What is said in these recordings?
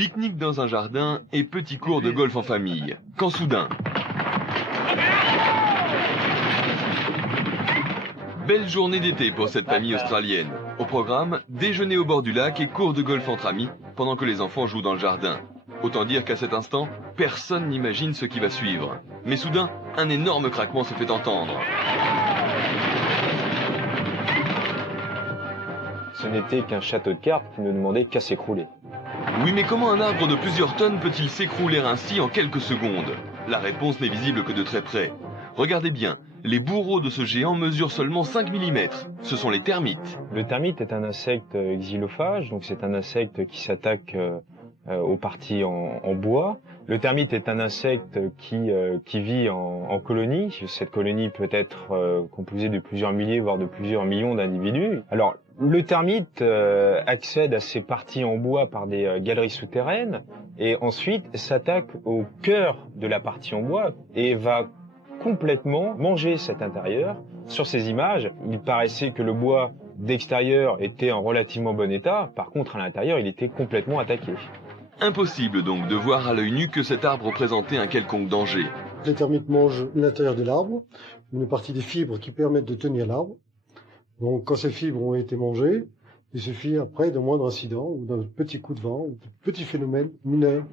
Pique-nique dans un jardin et petit cours de golf en famille. Quand soudain... Belle journée d'été pour cette famille australienne. Au programme, déjeuner au bord du lac et cours de golf entre amis pendant que les enfants jouent dans le jardin. Autant dire qu'à cet instant, personne n'imagine ce qui va suivre. Mais soudain, un énorme craquement se fait entendre. Ce n'était qu'un château de cartes qui ne demandait qu'à s'écrouler. Oui, mais comment un arbre de plusieurs tonnes peut-il s'écrouler ainsi en quelques secondes? La réponse n'est visible que de très près. Regardez bien, les bourreaux de ce géant mesurent seulement 5 mm. Ce sont les termites. Le termite est un insecte xylophage, donc c'est un insecte qui s'attaque aux parties en bois. Le termite est un insecte qui vit en colonie. Cette colonie peut être composée de plusieurs milliers, voire de plusieurs millions d'individus. Alors, le termite accède à ces parties en bois par des galeries souterraines et ensuite s'attaque au cœur de la partie en bois et va complètement manger cet intérieur. Sur ces images, il paraissait que le bois d'extérieur était en relativement bon état. Par contre, à l'intérieur, il était complètement attaqué. Impossible donc de voir à l'œil nu que cet arbre présentait un quelconque danger. Les termites mangent l'intérieur de l'arbre, une partie des fibres qui permettent de tenir l'arbre. Donc quand ces fibres ont été mangées, il suffit après d'un moindre incident ou d'un petit coup de vent ou d'un petit phénomène mineur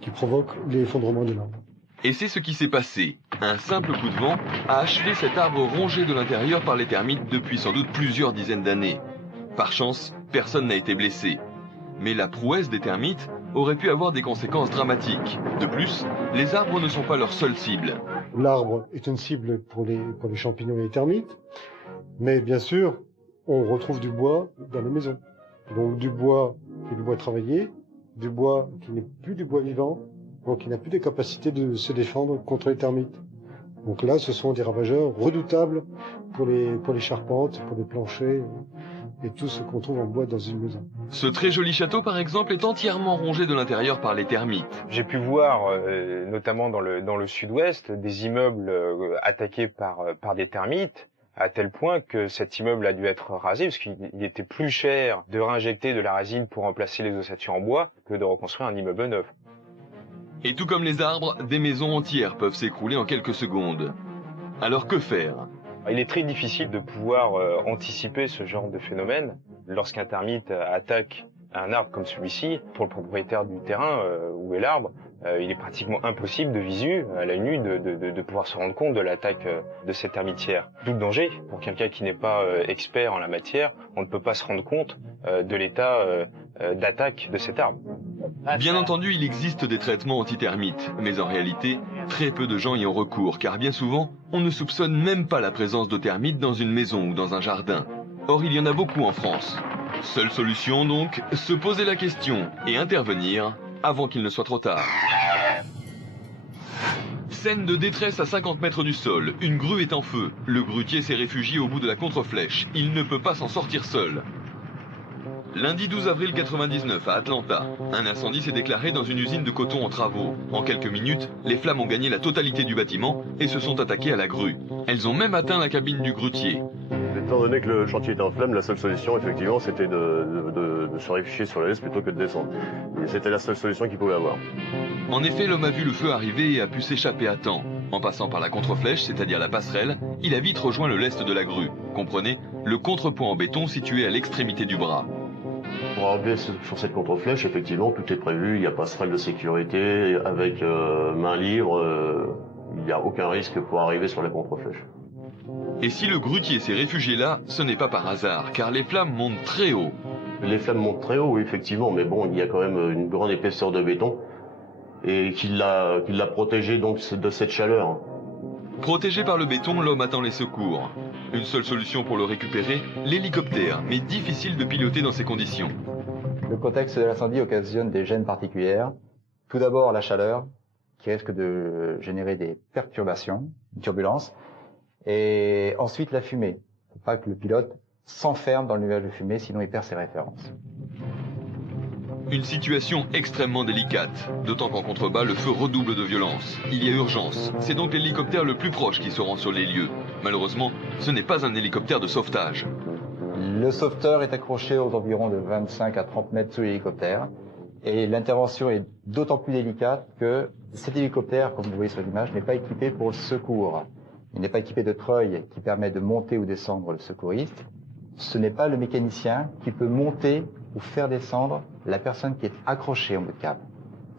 qui provoque l'effondrement de l'arbre. Et c'est ce qui s'est passé. Un simple coup de vent a achevé cet arbre rongé de l'intérieur par les termites depuis sans doute plusieurs dizaines d'années. Par chance, personne n'a été blessé. Mais la prouesse des termites aurait pu avoir des conséquences dramatiques. De plus, les arbres ne sont pas leur seule cible. L'arbre est une cible pour les champignons et les termites, mais bien sûr, on retrouve du bois dans les maisons. Donc du bois qui est du bois travaillé, du bois qui n'est plus du bois vivant, donc qui n'a plus de capacité de se défendre contre les termites. Donc là, ce sont des ravageurs redoutables pour les charpentes, pour les planchers et tout ce qu'on trouve en bois dans une maison. Ce très joli château, par exemple, est entièrement rongé de l'intérieur par les termites. J'ai pu voir, notamment dans le sud-ouest, des immeubles attaqués par des termites, à tel point que cet immeuble a dû être rasé, parce qu'il était plus cher de réinjecter de la résine pour remplacer les ossatures en bois que de reconstruire un immeuble neuf. Et tout comme les arbres, des maisons entières peuvent s'écrouler en quelques secondes. Alors que faire? Il est très difficile de pouvoir anticiper ce genre de phénomène. Lorsqu'un termite attaque un arbre comme celui-ci, pour le propriétaire du terrain où est l'arbre, il est pratiquement impossible de visu, à l'œil nu, de pouvoir se rendre compte de l'attaque de cette termitière. D'où le danger, pour quelqu'un qui n'est pas expert en la matière, on ne peut pas se rendre compte de l'état d'attaque de cet arbre. Bien entendu, il existe des traitements antitermites, mais en réalité, très peu de gens y ont recours, car bien souvent, on ne soupçonne même pas la présence de termites dans une maison ou dans un jardin. Or, il y en a beaucoup en France. Seule solution donc, se poser la question et intervenir avant qu'il ne soit trop tard. Scène de détresse à 50 mètres du sol, une grue est en feu. Le grutier s'est réfugié au bout de la contreflèche, il ne peut pas s'en sortir seul. Lundi 12 avril 99 à Atlanta, un incendie s'est déclaré dans une usine de coton en travaux. En quelques minutes, les flammes ont gagné la totalité du bâtiment et se sont attaquées à la grue. Elles ont même atteint la cabine du grutier. Étant donné que le chantier était en flammes, la seule solution, effectivement, c'était de se réfugier sur la leste plutôt que de descendre. Et c'était la seule solution qu'il pouvait avoir. En effet, l'homme a vu le feu arriver et a pu s'échapper à temps. En passant par la contreflèche, c'est-à-dire la passerelle, il a vite rejoint le lest de la grue. Comprenez, le contrepoint en béton situé à l'extrémité du bras. Pour arriver sur cette contreflèche, effectivement, tout est prévu. Il y a passerelle de sécurité avec main libre. Il n'y a aucun risque pour arriver sur la contreflèche. Et si le grutier s'est réfugié là, ce n'est pas par hasard, car les flammes montent très haut. Les flammes montent très haut, oui, effectivement, mais bon, il y a quand même une grande épaisseur de béton et qui l'a protégé donc de cette chaleur. Protégé par le béton, l'homme attend les secours. Une seule solution pour le récupérer, l'hélicoptère, mais difficile de piloter dans ces conditions. Le contexte de l'incendie occasionne des gênes particulières. Tout d'abord la chaleur, qui risque de générer des perturbations, une turbulence. Et ensuite la fumée. Il ne faut pas que le pilote s'enferme dans le nuage de fumée, sinon il perd ses références. Une situation extrêmement délicate, d'autant qu'en contrebas, le feu redouble de violence. Il y a urgence. C'est donc l'hélicoptère le plus proche qui se rend sur les lieux. Malheureusement, ce n'est pas un hélicoptère de sauvetage. Le sauveteur est accroché aux environs de 25 à 30 mètres sous l'hélicoptère Et l'intervention est d'autant plus délicate que cet hélicoptère, comme vous voyez sur l'image, n'est pas équipé pour le secours. Il n'est pas équipé de treuil qui permet de monter ou descendre le secouriste. Ce n'est pas le mécanicien qui peut monter ou faire descendre la personne qui est accrochée en bout de câble.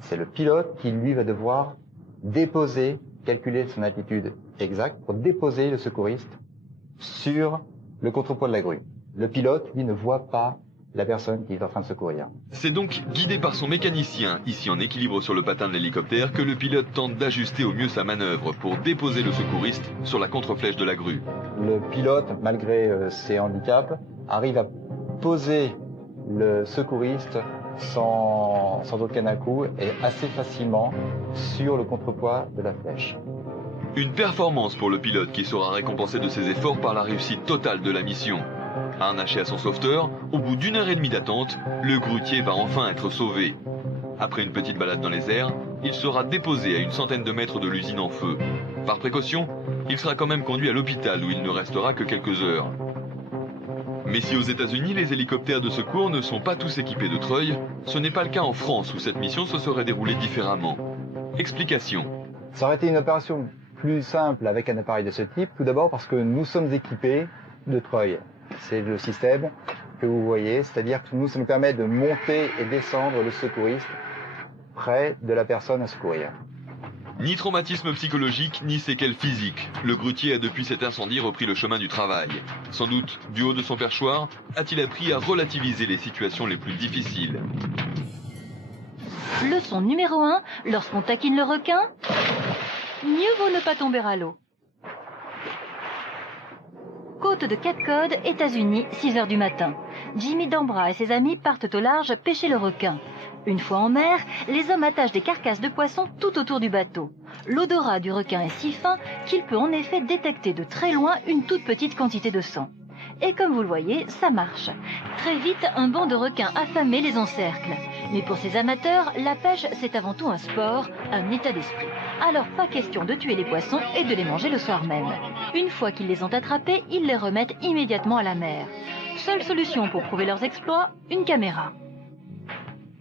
C'est le pilote qui, lui, va devoir déposer, calculer son altitude exacte pour déposer le secouriste sur le contrepoids de la grue. Le pilote, lui, ne voit pas la personne qui est en train de secourir. C'est donc guidé par son mécanicien, ici en équilibre sur le patin de l'hélicoptère, que le pilote tente d'ajuster au mieux sa manœuvre pour déposer le secouriste sur la contreflèche de la grue. Le pilote, malgré ses handicaps, arrive à poser le secouriste sans aucun à-coup et assez facilement sur le contrepoids de la flèche. Une performance pour le pilote qui sera récompensé de ses efforts par la réussite totale de la mission. Harnaché à son sauveteur, au bout d'1 heure et demie d'attente, le grutier va enfin être sauvé. Après une petite balade dans les airs, il sera déposé à une centaine de mètres de l'usine en feu. Par précaution, il sera quand même conduit à l'hôpital où il ne restera que quelques heures. Mais si aux États-Unis les hélicoptères de secours ne sont pas tous équipés de treuil, ce n'est pas le cas en France où cette mission se serait déroulée différemment. Explication. Ça aurait été une opération plus simple avec un appareil de ce type, tout d'abord parce que nous sommes équipés de treuil. C'est le système que vous voyez, c'est-à-dire que ça nous permet de monter et descendre le secouriste près de la personne à secourir. Ni traumatisme psychologique, ni séquelles physiques. Le grutier a depuis cet incendie repris le chemin du travail. Sans doute, du haut de son perchoir, a-t-il appris à relativiser les situations les plus difficiles. Leçon numéro 1, lorsqu'on taquine le requin, mieux vaut ne pas tomber à l'eau. Côte de Cape Cod, États-Unis, 6 heures du matin. Jimmy Dambra et ses amis partent au large pêcher le requin. Une fois en mer, les hommes attachent des carcasses de poissons tout autour du bateau. L'odorat du requin est si fin qu'il peut en effet détecter de très loin une toute petite quantité de sang. Et comme vous le voyez, ça marche. Très vite, un banc de requins affamés les encercle. Mais pour ces amateurs, la pêche, c'est avant tout un sport, un état d'esprit. Alors pas question de tuer les poissons et de les manger le soir même. Une fois qu'ils les ont attrapés, ils les remettent immédiatement à la mer. Seule solution pour prouver leurs exploits, une caméra.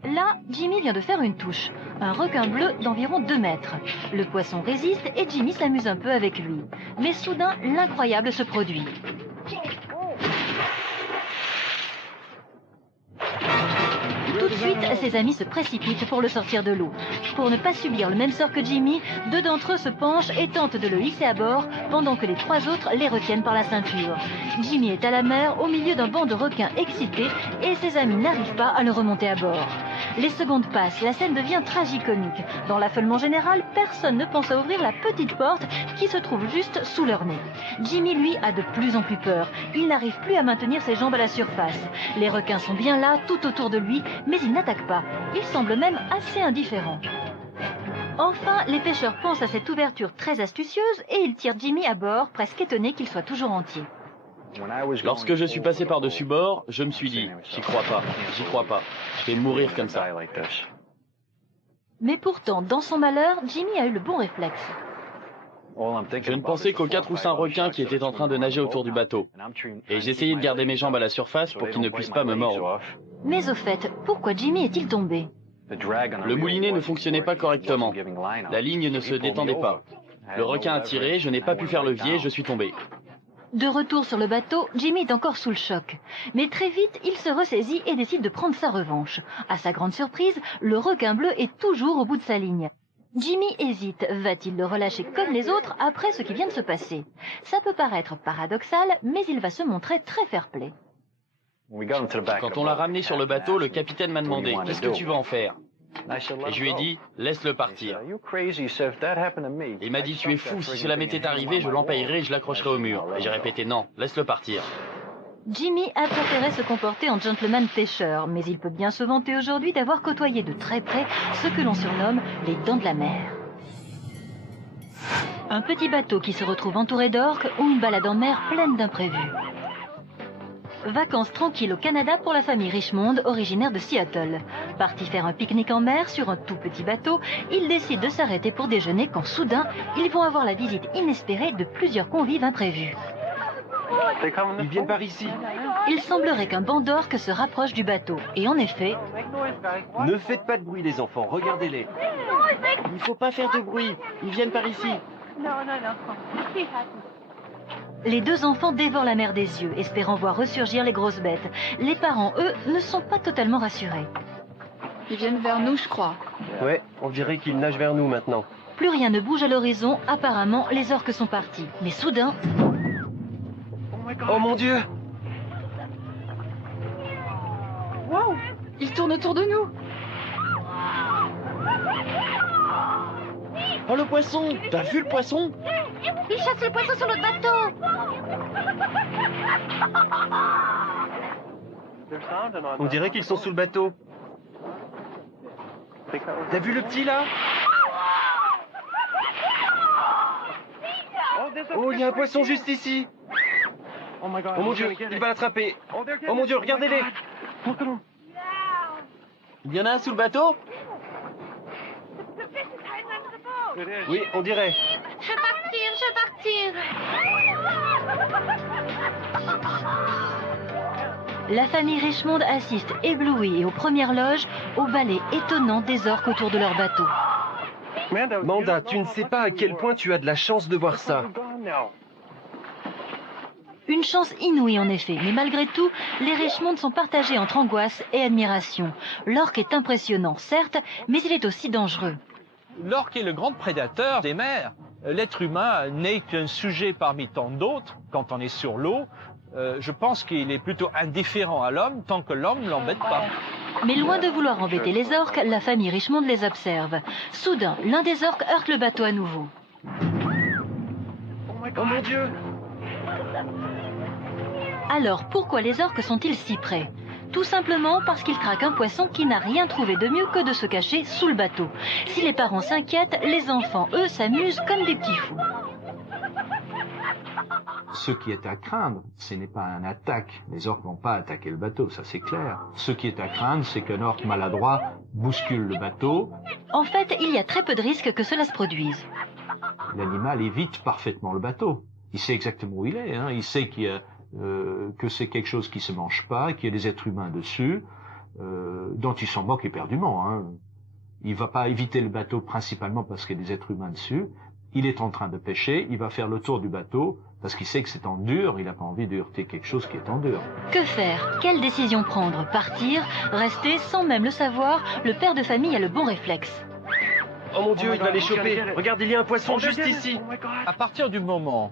Là, Jimmy vient de faire une touche. Un requin bleu d'environ 2 mètres. Le poisson résiste et Jimmy s'amuse un peu avec lui. Mais soudain, l'incroyable se produit. Tout de suite, ses amis se précipitent pour le sortir de l'eau. Pour ne pas subir le même sort que Jimmy, 2 d'entre eux se penchent et tentent de le hisser à bord, pendant que les 3 autres les retiennent par la ceinture. Jimmy est à la mer, au milieu d'un banc de requins excités, et ses amis n'arrivent pas à le remonter à bord. Les secondes passent, la scène devient tragicomique. Dans l'affolement général, personne ne pense à ouvrir la petite porte qui se trouve juste sous leur nez. Jimmy, lui, a de plus en plus peur. Il n'arrive plus à maintenir ses jambes à la surface. Les requins sont bien là, tout autour de lui, mais il n'attaque pas. Il semble même assez indifférent. Enfin, les pêcheurs pensent à cette ouverture très astucieuse et ils tirent Jimmy à bord, presque étonnés qu'il soit toujours entier. Lorsque je suis passé par-dessus bord, je me suis dit, j'y crois pas, je vais mourir comme ça. Mais pourtant, dans son malheur, Jimmy a eu le bon réflexe. Je ne pensais qu'aux 4 ou 5 requins qui étaient en train de nager autour du bateau. Et j'essayais de garder mes jambes à la surface pour qu'ils ne puissent pas me mordre. Mais au fait, pourquoi Jimmy est-il tombé? Le moulinet ne fonctionnait pas correctement. La ligne ne se détendait pas. Le requin a tiré, je n'ai pas pu faire levier, je suis tombé. De retour sur le bateau, Jimmy est encore sous le choc. Mais très vite, il se ressaisit et décide de prendre sa revanche. À sa grande surprise, le requin bleu est toujours au bout de sa ligne. Jimmy hésite. Va-t-il le relâcher comme les autres après ce qui vient de se passer? Ça peut paraître paradoxal, mais il va se montrer très fair-play. Quand on l'a ramené sur le bateau, le capitaine m'a demandé « Qu'est-ce que tu vas en faire ?» Et je lui ai dit « Laisse-le partir ». Il m'a dit « Tu es fou, si cela m'était arrivé, je l'empaillerais et je l'accrocherais au mur. » Et j'ai répété « Non, laisse-le partir ». Jimmy a préféré se comporter en gentleman pêcheur, mais il peut bien se vanter aujourd'hui d'avoir côtoyé de très près ce que l'on surnomme les dents de la mer. Un petit bateau qui se retrouve entouré d'orques ou une balade en mer pleine d'imprévus. Vacances tranquilles au Canada pour la famille Richmond, originaire de Seattle. Partis faire un pique-nique en mer sur un tout petit bateau, ils décident de s'arrêter pour déjeuner quand soudain, ils vont avoir la visite inespérée de plusieurs convives imprévus. Ils viennent par ici. Il semblerait qu'un banc d'orques se rapproche du bateau. Et en effet, Ne faites pas de bruit, les enfants, regardez-les. Il faut pas faire de bruit, ils viennent par ici. les deux enfants dévorent la mer des yeux, espérant voir ressurgir les grosses bêtes. Les parents, eux, ne sont pas totalement rassurés. Ils viennent vers nous, je crois. Ouais, on dirait qu'ils nagent vers nous maintenant. Plus rien ne bouge à l'horizon, apparemment les orques sont partis. Mais soudain... Oh mon Dieu! Wow! Ils tournent autour de nous. Oh le poisson! T'as vu le poisson? Ils chassent les poissons sur notre bateau! On dirait qu'ils sont sous le bateau. T'as vu le petit là? Oh, il y a un poisson juste ici. Oh mon Dieu, il va l'attraper. Oh mon Dieu, regardez-les. Il y en a un sous le bateau? Oui, on dirait. Je vais partir. La famille Richmond assiste éblouie et aux premières loges au balai étonnant des orques autour de leur bateau. Manda, tu ne sais pas à quel point tu as de la chance de voir ça. Une chance inouïe en effet, mais malgré tout, les Richmond sont partagés entre angoisse et admiration. L'orque est impressionnant, certes, mais il est aussi dangereux. L'orque est le grand prédateur des mers. L'être humain n'est qu'un sujet parmi tant d'autres quand on est sur l'eau. Je pense qu'il est plutôt indifférent à l'homme tant que l'homme ne l'embête pas. Mais loin de vouloir embêter les orques, la famille Richmond les observe. Soudain, l'un des orques heurte le bateau à nouveau. Oh mon Dieu! Alors pourquoi les orques sont-ils si près? Tout simplement parce qu'ils traquent un poisson qui n'a rien trouvé de mieux que de se cacher sous le bateau. Si les parents s'inquiètent, les enfants, eux, s'amusent comme des petits fous. Ce qui est à craindre, ce n'est pas une attaque. Les orques vont pas attaquer le bateau, ça c'est clair. Ce qui est à craindre, c'est qu'un orque maladroit bouscule le bateau. En fait, il y a très peu de risques que cela se produise. L'animal évite parfaitement le bateau. Il sait exactement où il est, hein. Il sait que c'est quelque chose qui se mange pas, qu'il y a des êtres humains dessus, dont il s'en moque éperdument, hein. Il va pas éviter le bateau principalement parce qu'il y a des êtres humains dessus. Il est en train de pêcher, il va faire le tour du bateau parce qu'il sait que c'est en dur, il n'a pas envie de heurter quelque chose qui est en dur. Que faire? Quelle décision prendre? Partir? Rester? Sans même le savoir, le père de famille a le bon réflexe. Oh mon Dieu, il va les choper. Regarde, il y a un poisson juste ici. À partir du moment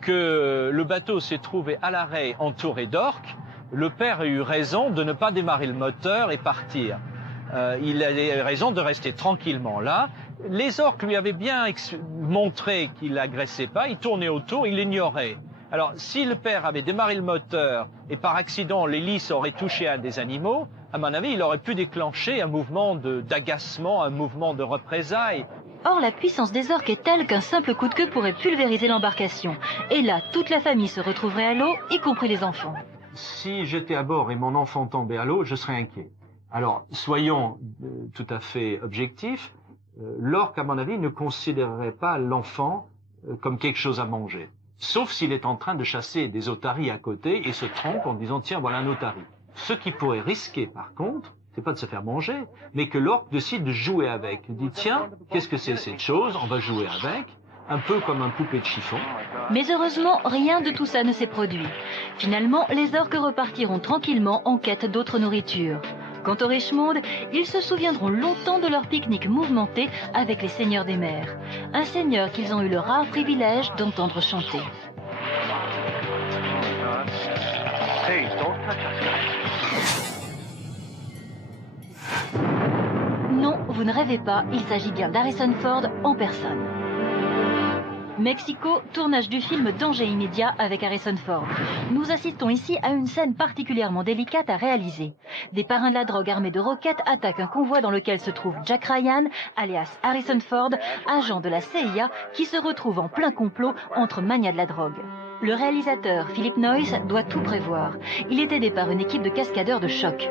que le bateau s'est trouvé à l'arrêt entouré d'orques, le père a eu raison de ne pas démarrer le moteur et partir. Il a eu raison de rester tranquillement là. Les orques lui avaient bien montré qu'il l'agressait pas, il tournait autour, il l'ignorait. Alors, si le père avait démarré le moteur et par accident l'hélice aurait touché un des animaux, à mon avis, il aurait pu déclencher un mouvement d'agacement, un mouvement de représailles. Or, la puissance des orques est telle qu'un simple coup de queue pourrait pulvériser l'embarcation. Et là, toute la famille se retrouverait à l'eau, y compris les enfants. Si j'étais à bord et mon enfant tombait à l'eau, je serais inquiet. Alors, soyons tout à fait objectifs. L'orque, à mon avis, ne considérerait pas l'enfant comme quelque chose à manger. Sauf s'il est en train de chasser des otaries à côté et se trompe en disant « tiens, voilà un otari ». Ce qu'il pourrait risquer, par contre, c'est pas de se faire manger, mais que l'orque décide de jouer avec. Il dit « tiens, qu'est-ce que c'est cette chose? On va jouer avec ». Un peu comme un poupée de chiffon. Mais heureusement, rien de tout ça ne s'est produit. Finalement, les orques repartiront tranquillement en quête d'autre nourriture. Quant aux Richmond, ils se souviendront longtemps de leur pique-nique mouvementé avec les seigneurs des mers. Un seigneur qu'ils ont eu le rare privilège d'entendre chanter. Non, vous ne rêvez pas, il s'agit bien d'Harrison Ford en personne. Mexico, tournage du film Danger immédiat avec Harrison Ford. Nous assistons ici à une scène particulièrement délicate à réaliser. Des parrains de la drogue armés de roquettes attaquent un convoi dans lequel se trouve Jack Ryan, alias Harrison Ford, agent de la CIA, qui se retrouve en plein complot entre manias de la drogue. Le réalisateur, Philip Noyce, doit tout prévoir. Il est aidé par une équipe de cascadeurs de choc.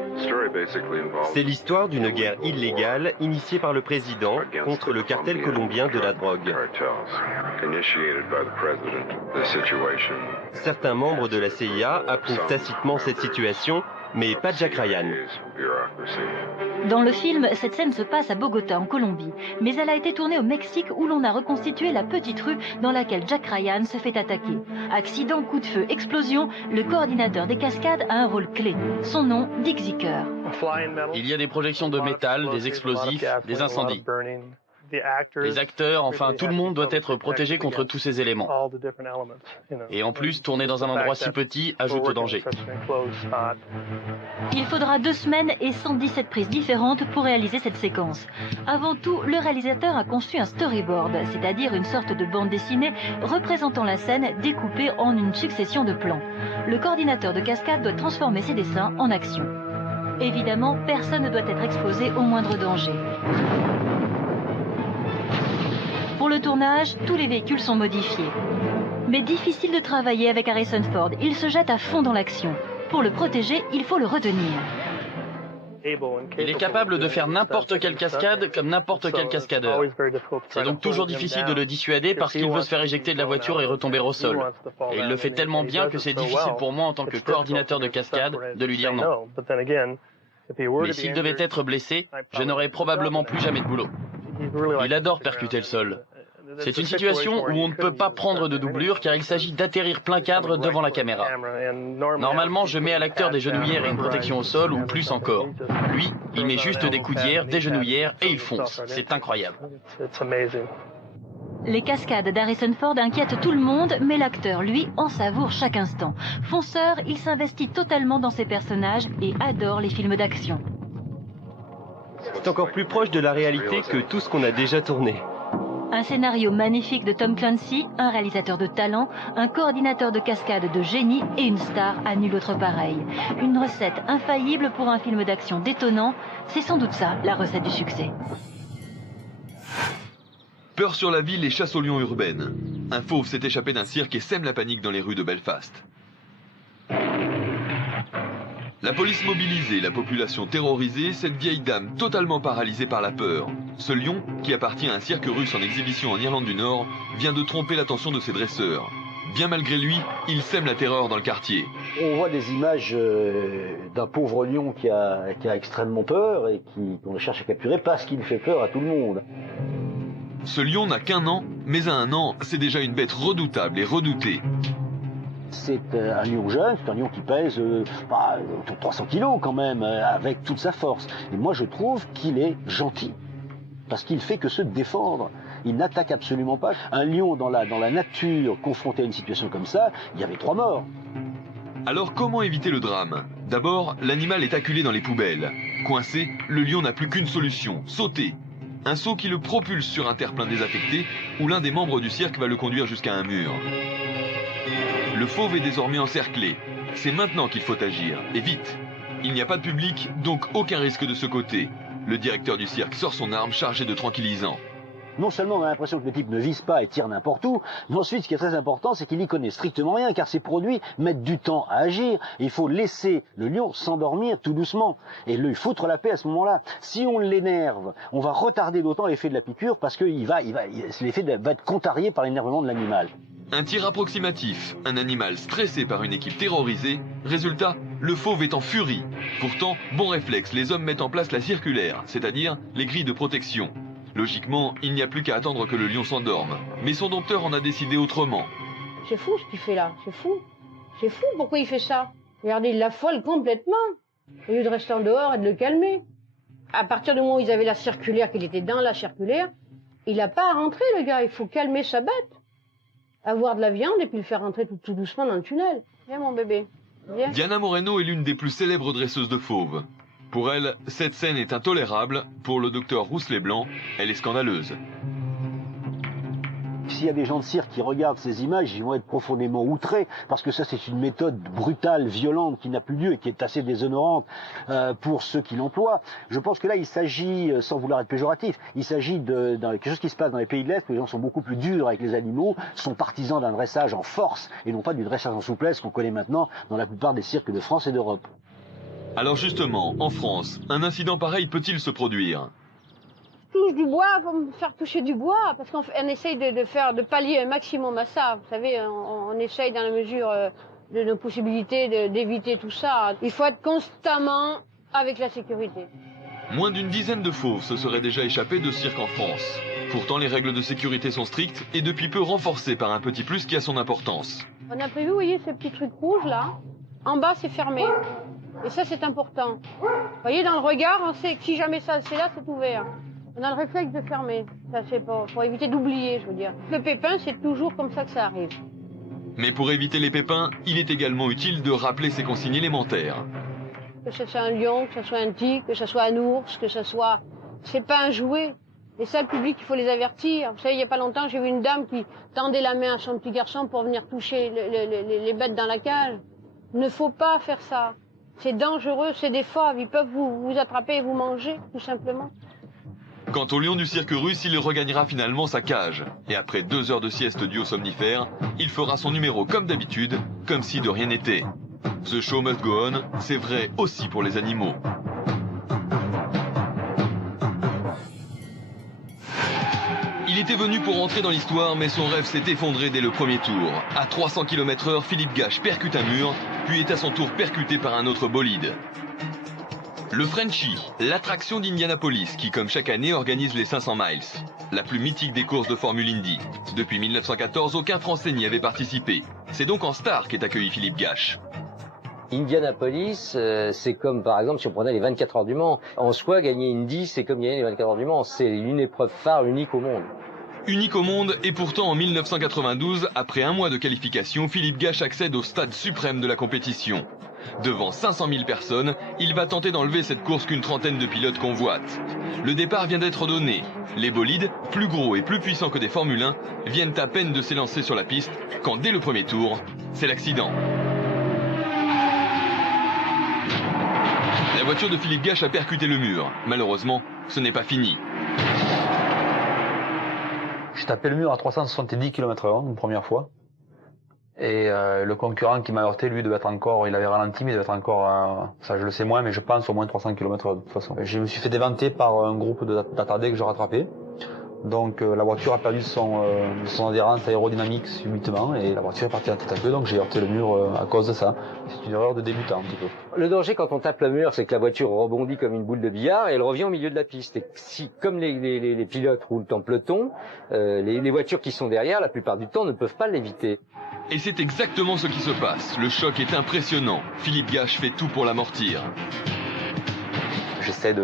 C'est l'histoire d'une guerre illégale initiée par le président contre le cartel colombien de la drogue. Certains membres de la CIA approuvent tacitement cette situation, mais pas Jack Ryan. Dans le film, cette scène se passe à Bogota, en Colombie, mais elle a été tournée au Mexique où l'on a reconstitué la petite rue dans laquelle Jack Ryan se fait attaquer. Accident, coup de feu, explosion, le coordinateur des cascades a un rôle clé. Son nom, Dick Zicker. Il y a des projections de métal, des explosifs, des incendies. Les acteurs, enfin tout le monde doit être protégé contre tous ces éléments. Et en plus, tourner dans un endroit si petit ajoute au danger. Il faudra 2 semaines et 117 prises différentes pour réaliser cette séquence. Avant tout, le réalisateur a conçu un storyboard, c'est-à-dire une sorte de bande dessinée représentant la scène découpée en une succession de plans. Le coordinateur de cascade doit transformer ses dessins en action. Évidemment, personne ne doit être exposé au moindre danger. Pour le tournage, tous les véhicules sont modifiés. Mais difficile de travailler avec Harrison Ford, il se jette à fond dans l'action. Pour le protéger, il faut le retenir. Il est capable de faire n'importe quelle cascade comme n'importe quel cascadeur. C'est donc toujours difficile de le dissuader parce qu'il veut se faire éjecter de la voiture et retomber au sol. Et il le fait tellement bien que c'est difficile pour moi en tant que coordinateur de cascade de lui dire non. Mais s'il devait être blessé, je n'aurais probablement plus jamais de boulot. Il adore percuter le sol. C'est une situation où on ne peut pas prendre de doublure car il s'agit d'atterrir plein cadre devant la caméra. Normalement, je mets à l'acteur des genouillères et une protection au sol ou plus encore. Lui, il met juste des coudières, des genouillères et il fonce. C'est incroyable. Les cascades d'Harrison Ford inquiètent tout le monde, mais l'acteur, lui, en savoure chaque instant. Fonceur, il s'investit totalement dans ses personnages et adore les films d'action. C'est encore plus proche de la réalité que tout ce qu'on a déjà tourné. Un scénario magnifique de Tom Clancy, un réalisateur de talent, un coordinateur de cascade de génie et une star à nul autre pareil. Une recette infaillible pour un film d'action détonnant, c'est sans doute ça, la recette du succès. Peur sur la ville et chasse aux lions urbaines. Un fauve s'est échappé d'un cirque et sème la panique dans les rues de Belfast. La police mobilisée, la population terrorisée, cette vieille dame totalement paralysée par la peur. Ce lion, qui appartient à un cirque russe en exhibition en Irlande du Nord, vient de tromper l'attention de ses dresseurs. Bien malgré lui, il sème la terreur dans le quartier. On voit des images d'un pauvre lion qui a extrêmement peur et qu'on cherche à capturer parce qu'il fait peur à tout le monde. Ce lion n'a qu'un an, mais à 1 an, c'est déjà une bête redoutable et redoutée. C'est un lion jeune, c'est un lion qui pèse autour de 300 kilos quand même, avec toute sa force. Et moi je trouve qu'il est gentil, parce qu'il fait que se défendre. Il n'attaque absolument pas. Un lion dans la nature, confronté à une situation comme ça, il y avait 3 morts. Alors comment éviter le drame? D'abord, l'animal est acculé dans les poubelles. Coincé, le lion n'a plus qu'une solution, sauter. Un saut qui le propulse sur un terre-plein désaffecté, où l'un des membres du cirque va le conduire jusqu'à un mur. Le fauve est désormais encerclé. C'est maintenant qu'il faut agir, et vite. Il n'y a pas de public, donc aucun risque de ce côté. Le directeur du cirque sort son arme chargée de tranquillisant. Non seulement on a l'impression que le type ne vise pas et tire n'importe où, mais ensuite ce qui est très important, c'est qu'il n'y connaît strictement rien, car ces produits mettent du temps à agir. Et il faut laisser le lion s'endormir tout doucement, et lui foutre la paix à ce moment-là. Si on l'énerve, on va retarder d'autant l'effet de la piqûre, parce que l'effet va être contrarié par l'énervement de l'animal. Un tir approximatif, un animal stressé par une équipe terrorisée. Résultat, le fauve est en furie. Pourtant, bon réflexe, les hommes mettent en place la circulaire, c'est-à-dire les grilles de protection. Logiquement, il n'y a plus qu'à attendre que le lion s'endorme. Mais son dompteur en a décidé autrement. C'est fou ce qu'il fait là, c'est fou. C'est fou, pourquoi il fait ça? Regardez, il l'affole complètement. Au lieu de rester en dehors et de le calmer. À partir du moment où ils avaient la circulaire, qu'il était dans la circulaire, il n'a pas à rentrer le gars, il faut calmer sa bête. Avoir de la viande et puis le faire rentrer tout doucement dans le tunnel. Viens mon bébé, viens. Diana Moreno est l'une des plus célèbres dresseuses de fauves. Pour elle, cette scène est intolérable. Pour le docteur Rousselet-Blanc, elle est scandaleuse. S'il y a des gens de cirque qui regardent ces images, ils vont être profondément outrés, parce que ça c'est une méthode brutale, violente, qui n'a plus lieu et qui est assez déshonorante pour ceux qui l'emploient. Je pense que là il s'agit, sans vouloir être péjoratif, il s'agit de quelque chose qui se passe dans les pays de l'Est, où les gens sont beaucoup plus durs avec les animaux, sont partisans d'un dressage en force, et non pas du dressage en souplesse qu'on connaît maintenant dans la plupart des cirques de France et d'Europe. Alors justement, en France, un incident pareil peut-il se produire? Touche du bois, faut me faire toucher du bois, parce qu'on essaye de pallier un maximum à ça. Vous savez, on essaye dans la mesure de nos possibilités d'éviter tout ça. Il faut être constamment avec la sécurité. Moins d'une dizaine de fauves se seraient déjà échappés de cirque en France. Pourtant, les règles de sécurité sont strictes et depuis peu renforcées par un petit plus qui a son importance. On a prévu, vous voyez, ces petits trucs rouges là. En bas, c'est fermé. Et ça, c'est important. Vous voyez, dans le regard, on sait que si jamais ça, c'est là, c'est ouvert. On a le réflexe de fermer. Ça, c'est pour éviter d'oublier, je veux dire. Le pépin, c'est toujours comme ça que ça arrive. Mais pour éviter les pépins, il est également utile de rappeler ces consignes élémentaires. Que ce soit un lion, que ce soit un tigre, que ce soit un ours, que ce soit... C'est pas un jouet. Et ça, le public, il faut les avertir. Vous savez, il y a pas longtemps, j'ai vu une dame qui tendait la main à son petit garçon pour venir toucher les bêtes dans la cage. Il ne faut pas faire ça. C'est dangereux, c'est des fauves. Ils peuvent vous attraper et vous manger, tout simplement. Quant au lion du cirque russe, il regagnera finalement sa cage. Et après 2 heures de sieste due aux somnifères, il fera son numéro comme d'habitude, comme si de rien n'était. The show must go on, c'est vrai aussi pour les animaux. Il était venu pour entrer dans l'histoire, mais son rêve s'est effondré dès le premier tour. À 300 km/h, Philippe Gache percute un mur, puis est à son tour percuté par un autre bolide. Le Frenchie, l'attraction d'Indianapolis, qui comme chaque année organise les 500 miles, la plus mythique des courses de Formule Indy. Depuis 1914, aucun Français n'y avait participé. C'est donc en star qu'est accueilli Philippe Gache. Indianapolis, c'est comme par exemple si on prenait les 24 heures du Mans. En soi, gagner Indy, c'est comme gagner les 24 heures du Mans. C'est une épreuve phare unique au monde. Unique au monde, et pourtant en 1992, après 1 mois de qualification, Philippe Gache accède au stade suprême de la compétition. Devant 500 000 personnes, il va tenter d'enlever cette course qu'une trentaine de pilotes convoitent. Le départ vient d'être donné. Les bolides, plus gros et plus puissants que des Formule 1, viennent à peine de s'élancer sur la piste, quand dès le premier tour, c'est l'accident. La voiture de Philippe Gache a percuté le mur. Malheureusement, ce n'est pas fini. J'ai tapé le mur à 370 km/h une première fois. Et le concurrent qui m'a heurté, lui, devait être encore, il avait ralenti, mais il devait être encore, ça je le sais moins, mais je pense au moins 300 km/h de toute façon. Je me suis fait déventer par un groupe d'attardés que je rattrapais. Donc la voiture a perdu son adhérence aérodynamique subitement et la voiture est partie en tête à queue, donc j'ai heurté le mur à cause de ça. C'est une erreur de débutant un petit peu. Le danger quand on tape le mur, c'est que la voiture rebondit comme une boule de billard et elle revient au milieu de la piste. Et si, comme les pilotes roulent en peloton, les voitures qui sont derrière, la plupart du temps, ne peuvent pas l'éviter. Et c'est exactement ce qui se passe. Le choc est impressionnant. Philippe Gache fait tout pour l'amortir. J'essaie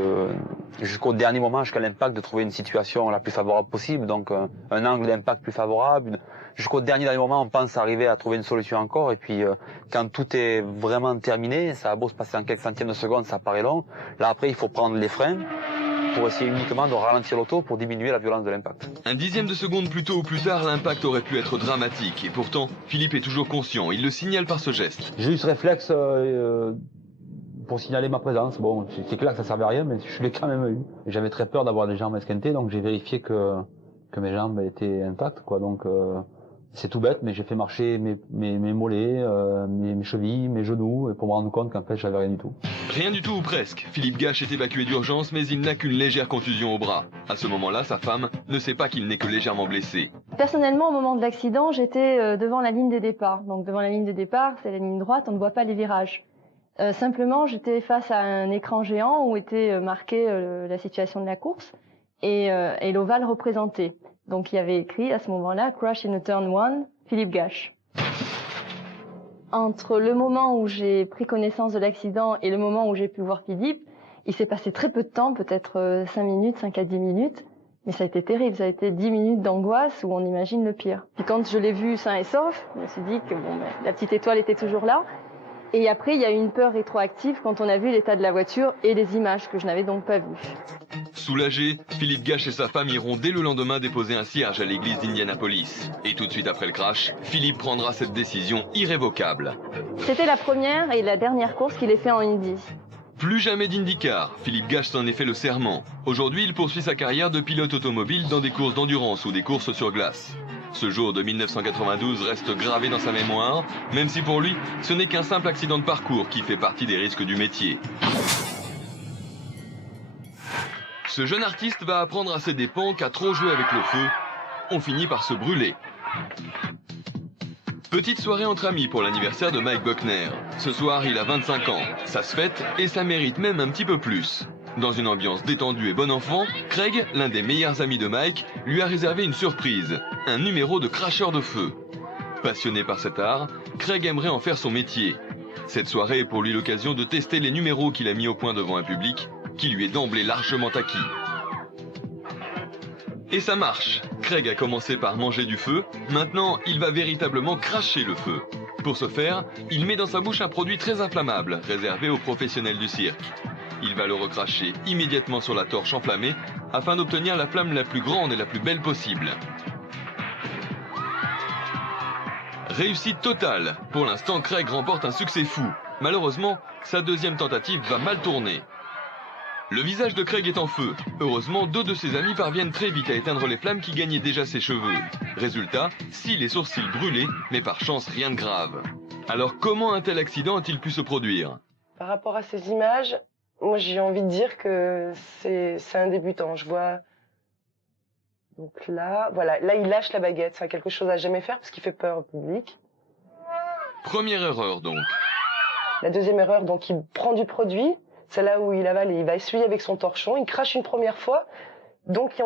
jusqu'au dernier moment, jusqu'à l'impact, de trouver une situation la plus favorable possible, donc un angle d'impact plus favorable. Jusqu'au dernier moment, on pense arriver à trouver une solution encore, et puis quand tout est vraiment terminé, ça a beau se passer en quelques centièmes de seconde, ça paraît long. Là après, il faut prendre les freins pour essayer uniquement de ralentir l'auto pour diminuer la violence de l'impact. Un dixième de seconde plus tôt ou plus tard, l'impact aurait pu être dramatique, et pourtant, Philippe est toujours conscient, il le signale par ce geste. J'ai eu ce réflexe pour signaler ma présence. Bon, c'est clair que ça servait à rien, mais je l'ai quand même eu. J'avais très peur d'avoir les jambes esquintées, donc j'ai vérifié que mes jambes étaient intactes, quoi. Donc c'est tout bête, mais j'ai fait marcher mes mollets, mes chevilles, mes genoux, et pour me rendre compte qu'en fait j'avais rien du tout. Rien du tout ou presque. Philippe Gache est évacué d'urgence, mais il n'a qu'une légère contusion au bras. À ce moment-là, sa femme ne sait pas qu'il n'est que légèrement blessé. Personnellement, au moment de l'accident, j'étais devant la ligne des départs. Donc devant la ligne des départs, c'est la ligne droite, on ne voit pas les virages. Simplement, j'étais face à un écran géant où était marquée la situation de la course et l'ovale représenté. Donc il y avait écrit à ce moment-là « Crash in a turn 1, Philippe Gache ». Entre le moment où j'ai pris connaissance de l'accident et le moment où j'ai pu voir Philippe, il s'est passé très peu de temps, peut-être 5 minutes, 5 à 10 minutes. Mais ça a été terrible, ça a été 10 minutes d'angoisse où on imagine le pire. Puis quand je l'ai vu sain et sauf, je me suis dit que bon, la petite étoile était toujours là. Et après, il y a eu une peur rétroactive quand on a vu l'état de la voiture et les images que je n'avais donc pas vues. Soulagé, Philippe Gache et sa femme iront dès le lendemain déposer un cierge à l'église d'Indianapolis. Et tout de suite après le crash, Philippe prendra cette décision irrévocable. C'était la première et la dernière course qu'il ait fait en Indy. Plus jamais d'IndyCar, Philippe Gache s'en est fait le serment. Aujourd'hui, il poursuit sa carrière de pilote automobile dans des courses d'endurance ou des courses sur glace. Ce jour de 1992 reste gravé dans sa mémoire, même si pour lui, ce n'est qu'un simple accident de parcours qui fait partie des risques du métier. Ce jeune artiste va apprendre à ses dépens qu'à trop jouer avec le feu, on finit par se brûler. Petite soirée entre amis pour l'anniversaire de Mike Buckner. Ce soir, il a 25 ans. Ça se fête et ça mérite même un petit peu plus. Dans une ambiance détendue et bon enfant, Craig, l'un des meilleurs amis de Mike, lui a réservé une surprise, un numéro de cracheur de feu. Passionné par cet art, Craig aimerait en faire son métier. Cette soirée est pour lui l'occasion de tester les numéros qu'il a mis au point devant un public qui lui est d'emblée largement acquis. Et ça marche. Craig a commencé par manger du feu, maintenant il va véritablement cracher le feu. Pour ce faire, il met dans sa bouche un produit très inflammable, réservé aux professionnels du cirque. Il va le recracher immédiatement sur la torche enflammée afin d'obtenir la flamme la plus grande et la plus belle possible. Réussite totale. Pour l'instant, Craig remporte un succès fou. Malheureusement, sa deuxième tentative va mal tourner. Le visage de Craig est en feu. Heureusement, deux de ses amis parviennent très vite à éteindre les flammes qui gagnaient déjà ses cheveux. Résultat, si les sourcils brûlés, mais par chance rien de grave. Alors comment un tel accident a-t-il pu se produire? Par rapport à ces images, moi j'ai envie de dire que c'est un débutant. Je vois... Donc là, voilà, là il lâche la baguette. C'est quelque chose à jamais faire parce qu'il fait peur au public. Première erreur donc. La deuxième erreur, donc il prend du produit. C'est là où il avale et il va essuyer avec son torchon. Il crache une première fois. Donc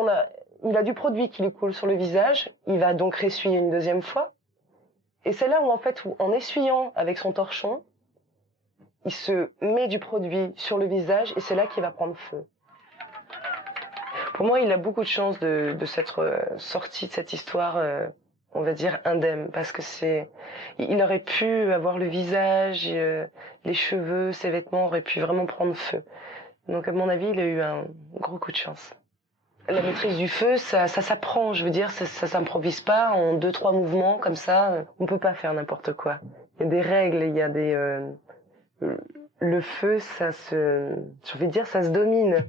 il a du produit qui lui coule sur le visage. Il va donc ressuyer une deuxième fois. Et c'est là où en fait, en essuyant avec son torchon, il se met du produit sur le visage et c'est là qu'il va prendre feu. Pour moi, il a beaucoup de chance de s'être sorti de cette histoire, on va dire, indemne. Parce que il aurait pu avoir le visage, les cheveux, ses vêtements auraient pu vraiment prendre feu. Donc à mon avis, il a eu un gros coup de chance. La maîtrise du feu, ça s'apprend, je veux dire, ça s'improvise pas en 2-3 mouvements comme ça. On peut pas faire n'importe quoi. Il y a des règles, il y a des... le feu, j'ai envie de dire, ça se domine.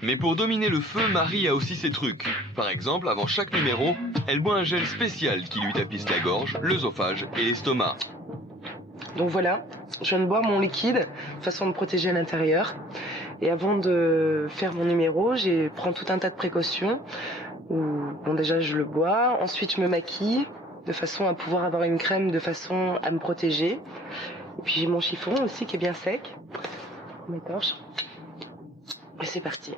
Mais pour dominer le feu, Marie a aussi ses trucs. Par exemple, avant chaque numéro, elle boit un gel spécial qui lui tapisse la gorge, l'œsophage et l'estomac. Donc voilà, je viens de boire mon liquide, de façon à me protéger à l'intérieur. Et avant de faire mon numéro, je prends tout un tas de précautions. Bon, déjà, je le bois. Ensuite, je me maquille, de façon à pouvoir avoir une crème de façon à me protéger. Et puis j'ai mon chiffon aussi qui est bien sec. Mes torches. Et c'est parti.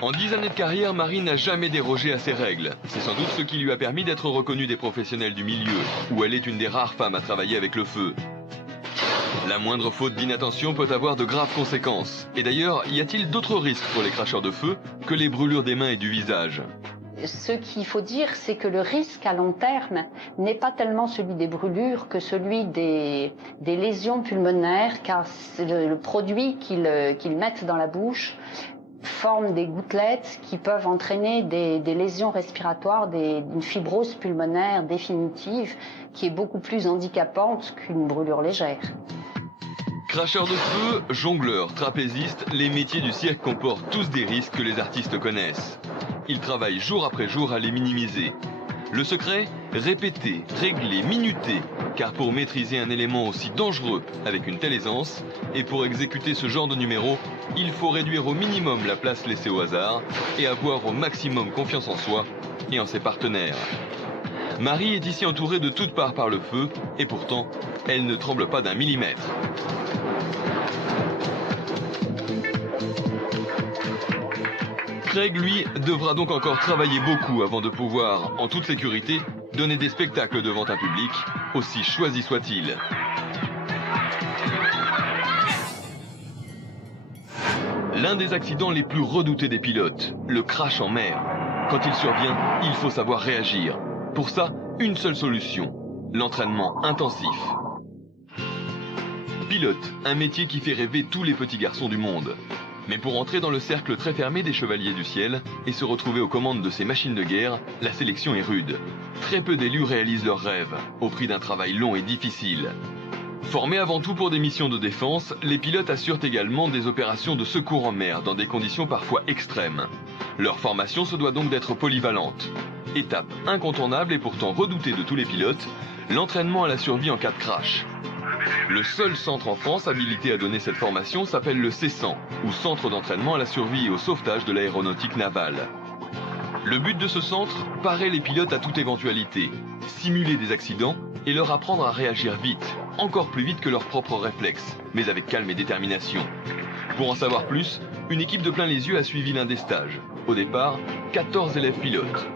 En 10 années de carrière, Marie n'a jamais dérogé à ses règles. C'est sans doute ce qui lui a permis d'être reconnue des professionnels du milieu, où elle est une des rares femmes à travailler avec le feu. La moindre faute d'inattention peut avoir de graves conséquences. Et d'ailleurs, y a-t-il d'autres risques pour les cracheurs de feu que les brûlures des mains et du visage? Ce qu'il faut dire, c'est que le risque à long terme n'est pas tellement celui des brûlures que celui des lésions pulmonaires, car le produit qu'ils mettent dans la bouche forme des gouttelettes qui peuvent entraîner des lésions respiratoires, une fibrose pulmonaire définitive qui est beaucoup plus handicapante qu'une brûlure légère. Cracheurs de feu, jongleurs, trapézistes, les métiers du cirque comportent tous des risques que les artistes connaissent. Ils travaillent jour après jour à les minimiser. Le secret? Répéter, régler, minuter. Car pour maîtriser un élément aussi dangereux avec une telle aisance, et pour exécuter ce genre de numéro, il faut réduire au minimum la place laissée au hasard et avoir au maximum confiance en soi et en ses partenaires. Marie est ici entourée de toutes parts par le feu, et pourtant, elle ne tremble pas d'un millimètre. Craig, lui, devra donc encore travailler beaucoup avant de pouvoir, en toute sécurité, donner des spectacles devant un public, aussi choisi soit-il. L'un des accidents les plus redoutés des pilotes, le crash en mer. Quand il survient, il faut savoir réagir. Pour ça, une seule solution, l'entraînement intensif. Pilote, un métier qui fait rêver tous les petits garçons du monde. Mais pour entrer dans le cercle très fermé des chevaliers du ciel et se retrouver aux commandes de ces machines de guerre, la sélection est rude. Très peu d'élus réalisent leurs rêves, au prix d'un travail long et difficile. Formés avant tout pour des missions de défense, les pilotes assurent également des opérations de secours en mer dans des conditions parfois extrêmes. Leur formation se doit donc d'être polyvalente. Étape incontournable et pourtant redoutée de tous les pilotes, l'entraînement à la survie en cas de crash. Le seul centre en France habilité à donner cette formation s'appelle le C100, ou Centre d'entraînement à la survie et au sauvetage de l'aéronautique navale. Le but de ce centre, parer les pilotes à toute éventualité, simuler des accidents et leur apprendre à réagir vite, encore plus vite que leurs propres réflexes, mais avec calme et détermination. Pour en savoir plus, une équipe de Plein les Yeux a suivi l'un des stages. Au départ, 14 élèves pilotes.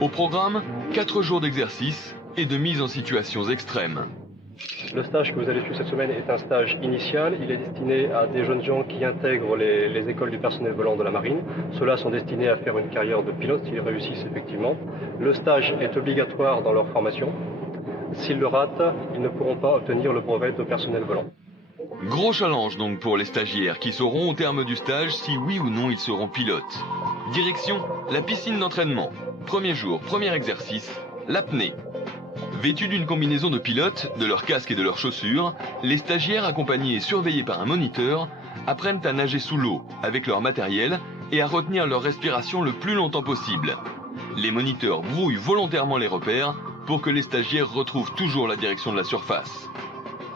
Au programme, 4 jours d'exercice et de mise en situations extrêmes. Le stage que vous allez suivre cette semaine est un stage initial. Il est destiné à des jeunes gens qui intègrent les écoles du personnel volant de la marine. Ceux-là sont destinés à faire une carrière de pilote s'ils réussissent effectivement. Le stage est obligatoire dans leur formation. S'ils le ratent, ils ne pourront pas obtenir le brevet de personnel volant. Gros challenge donc pour les stagiaires qui sauront au terme du stage si oui ou non ils seront pilotes. Direction, la piscine d'entraînement. Premier jour, premier exercice, l'apnée. Vêtus d'une combinaison de pilotes, de leur casque et de leurs chaussures, les stagiaires accompagnés et surveillés par un moniteur apprennent à nager sous l'eau avec leur matériel et à retenir leur respiration le plus longtemps possible. Les moniteurs brouillent volontairement les repères pour que les stagiaires retrouvent toujours la direction de la surface.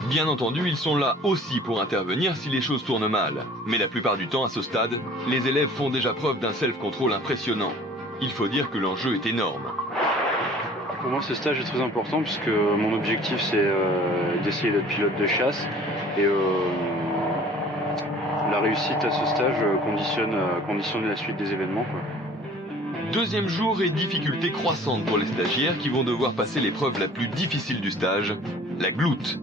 Bien entendu, ils sont là aussi pour intervenir si les choses tournent mal. Mais la plupart du temps, à ce stade, les élèves font déjà preuve d'un self-control impressionnant. Il faut dire que l'enjeu est énorme. Pour moi, ce stage est très important puisque mon objectif, c'est d'essayer d'être pilote de chasse. Et la réussite à ce stage conditionne la suite des événements, quoi. Deuxième jour et difficulté croissante pour les stagiaires qui vont devoir passer l'épreuve la plus difficile du stage, la gloute.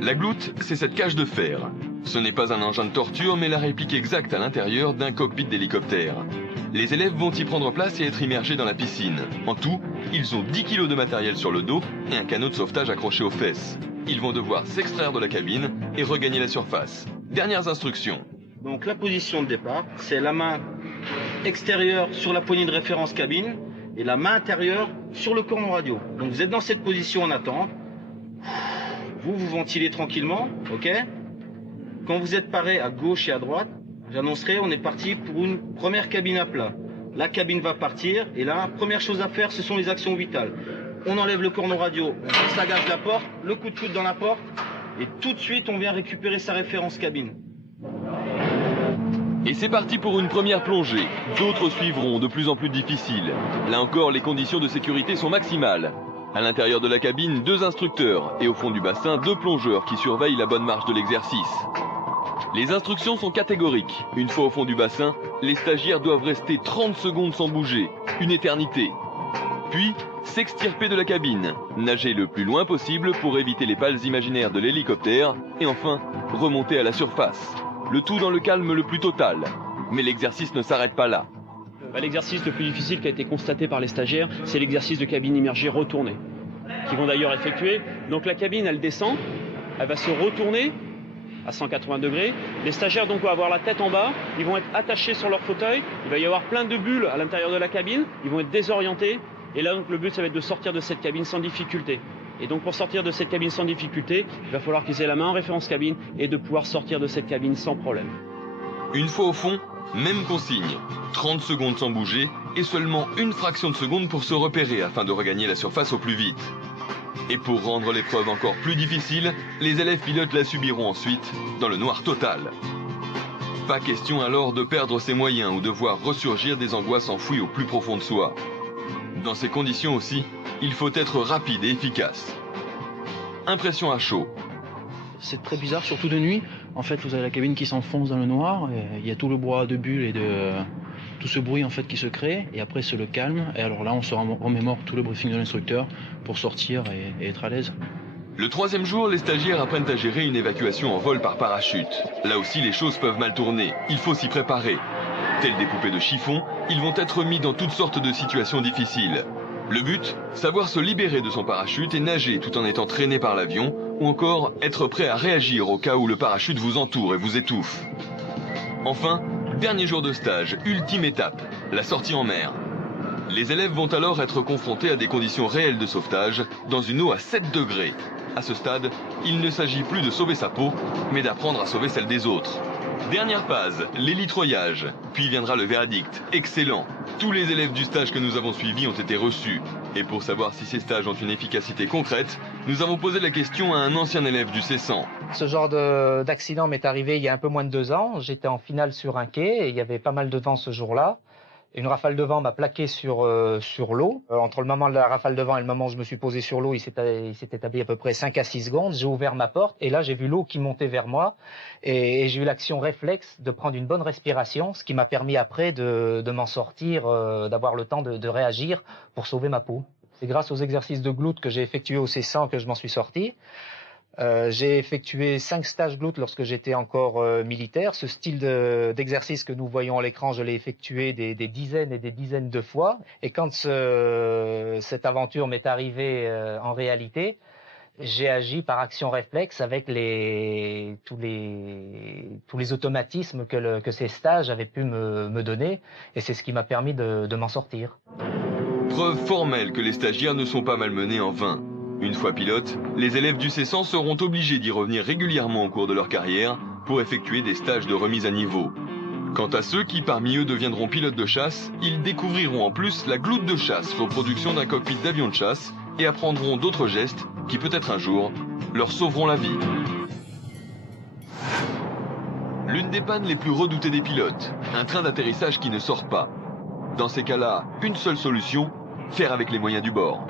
La gloute, c'est cette cage de fer. Ce n'est pas un engin de torture, mais la réplique exacte à l'intérieur d'un cockpit d'hélicoptère. Les élèves vont y prendre place et être immergés dans la piscine. En tout, ils ont 10 kg de matériel sur le dos et un canot de sauvetage accroché aux fesses. Ils vont devoir s'extraire de la cabine et regagner la surface. Dernières instructions. Donc la position de départ, c'est la main extérieure sur la poignée de référence cabine et la main intérieure sur le cornon radio. Donc vous êtes dans cette position en attente. Vous ventilez tranquillement, ok? Quand vous êtes paré à gauche et à droite, j'annoncerai, on est parti pour une première cabine à plat. La cabine va partir et là, première chose à faire, ce sont les actions vitales. On enlève le cornon radio, on passe la gage de la porte, le coup de coude dans la porte et tout de suite, on vient récupérer sa référence cabine. Et c'est parti pour une première plongée. D'autres suivront, de plus en plus difficiles. Là encore, les conditions de sécurité sont maximales. À l'intérieur de la cabine, 2 instructeurs et au fond du bassin, 2 plongeurs qui surveillent la bonne marche de l'exercice. Les instructions sont catégoriques. Une fois au fond du bassin, les stagiaires doivent rester 30 secondes sans bouger, une éternité. Puis, s'extirper de la cabine, nager le plus loin possible pour éviter les pales imaginaires de l'hélicoptère et enfin, remonter à la surface. Le tout dans le calme le plus total. Mais l'exercice ne s'arrête pas là. L'exercice le plus difficile qui a été constaté par les stagiaires, c'est l'exercice de cabine immergée retournée, qu'ils vont d'ailleurs effectuer. Donc la cabine, elle descend, elle va se retourner à 180 degrés. Les stagiaires donc vont avoir la tête en bas, ils vont être attachés sur leur fauteuil, il va y avoir plein de bulles à l'intérieur de la cabine, ils vont être désorientés. Et là, donc, le but, ça va être de sortir de cette cabine sans difficulté. Et donc pour sortir de cette cabine sans difficulté, il va falloir qu'ils aient la main en référence cabine et de pouvoir sortir de cette cabine sans problème. Une fois au fond, même consigne. 30 secondes sans bouger et seulement une fraction de seconde pour se repérer afin de regagner la surface au plus vite. Et pour rendre l'épreuve encore plus difficile, les élèves pilotes la subiront ensuite dans le noir total. Pas question alors de perdre ses moyens ou de voir ressurgir des angoisses enfouies au plus profond de soi. Dans ces conditions aussi, il faut être rapide et efficace. Impression à chaud. C'est très bizarre, surtout de nuit. En fait, vous avez la cabine qui s'enfonce dans le noir, et il y a tout le brouhaha de bulles et de tout ce bruit en fait qui se crée, et après c'est le calme. Et alors là, on se remémore tout le briefing de l'instructeur pour sortir et être à l'aise. Le 3e jour, les stagiaires apprennent à gérer une évacuation en vol par parachute. Là aussi, les choses peuvent mal tourner. Il faut s'y préparer. Tels des poupées de chiffon, ils vont être mis dans toutes sortes de situations difficiles. Le but, savoir se libérer de son parachute et nager tout en étant traîné par l'avion, ou encore être prêt à réagir au cas où le parachute vous entoure et vous étouffe. Enfin, dernier jour de stage, ultime étape, la sortie en mer. Les élèves vont alors être confrontés à des conditions réelles de sauvetage dans une eau à 7 degrés. À ce stade, il ne s'agit plus de sauver sa peau, mais d'apprendre à sauver celle des autres. Dernière phase, l'hélitroyage. Puis viendra le verdict. Excellent. Tous les élèves du stage que nous avons suivis ont été reçus. Et pour savoir si ces stages ont une efficacité concrète, nous avons posé la question à un ancien élève du C100. Ce genre d'accident m'est arrivé il y a un peu moins de 2 ans. J'étais en finale sur un quai et il y avait pas mal de vent ce jour-là. Une rafale de vent m'a plaqué sur l'eau. Entre le moment de la rafale de vent et le moment où je me suis posé sur l'eau, il s'est établi à peu près 5 à 6 secondes. J'ai ouvert ma porte et là, j'ai vu l'eau qui montait vers moi. Et j'ai eu l'action réflexe de prendre une bonne respiration, ce qui m'a permis après de m'en sortir, d'avoir le temps de réagir pour sauver ma peau. C'est grâce aux exercices de gloute que j'ai effectués au C100 que je m'en suis sorti. J'ai effectué 5 stages gloutes lorsque j'étais encore militaire. Ce style d'exercice que nous voyons à l'écran, je l'ai effectué des dizaines et des dizaines de fois. Et quand cette aventure m'est arrivée en réalité, j'ai agi par action réflexe avec tous les automatismes que ces stages avaient pu me donner. Et c'est ce qui m'a permis de m'en sortir. Preuve formelle que les stagiaires ne sont pas malmenés en vain. Une fois pilotes, les élèves du C100 seront obligés d'y revenir régulièrement au cours de leur carrière pour effectuer des stages de remise à niveau. Quant à ceux qui parmi eux deviendront pilotes de chasse, ils découvriront en plus la gloute de chasse, reproduction d'un cockpit d'avion de chasse, et apprendront d'autres gestes qui peut-être un jour leur sauveront la vie. L'une des pannes les plus redoutées des pilotes, un train d'atterrissage qui ne sort pas. Dans ces cas-là, une seule solution, faire avec les moyens du bord.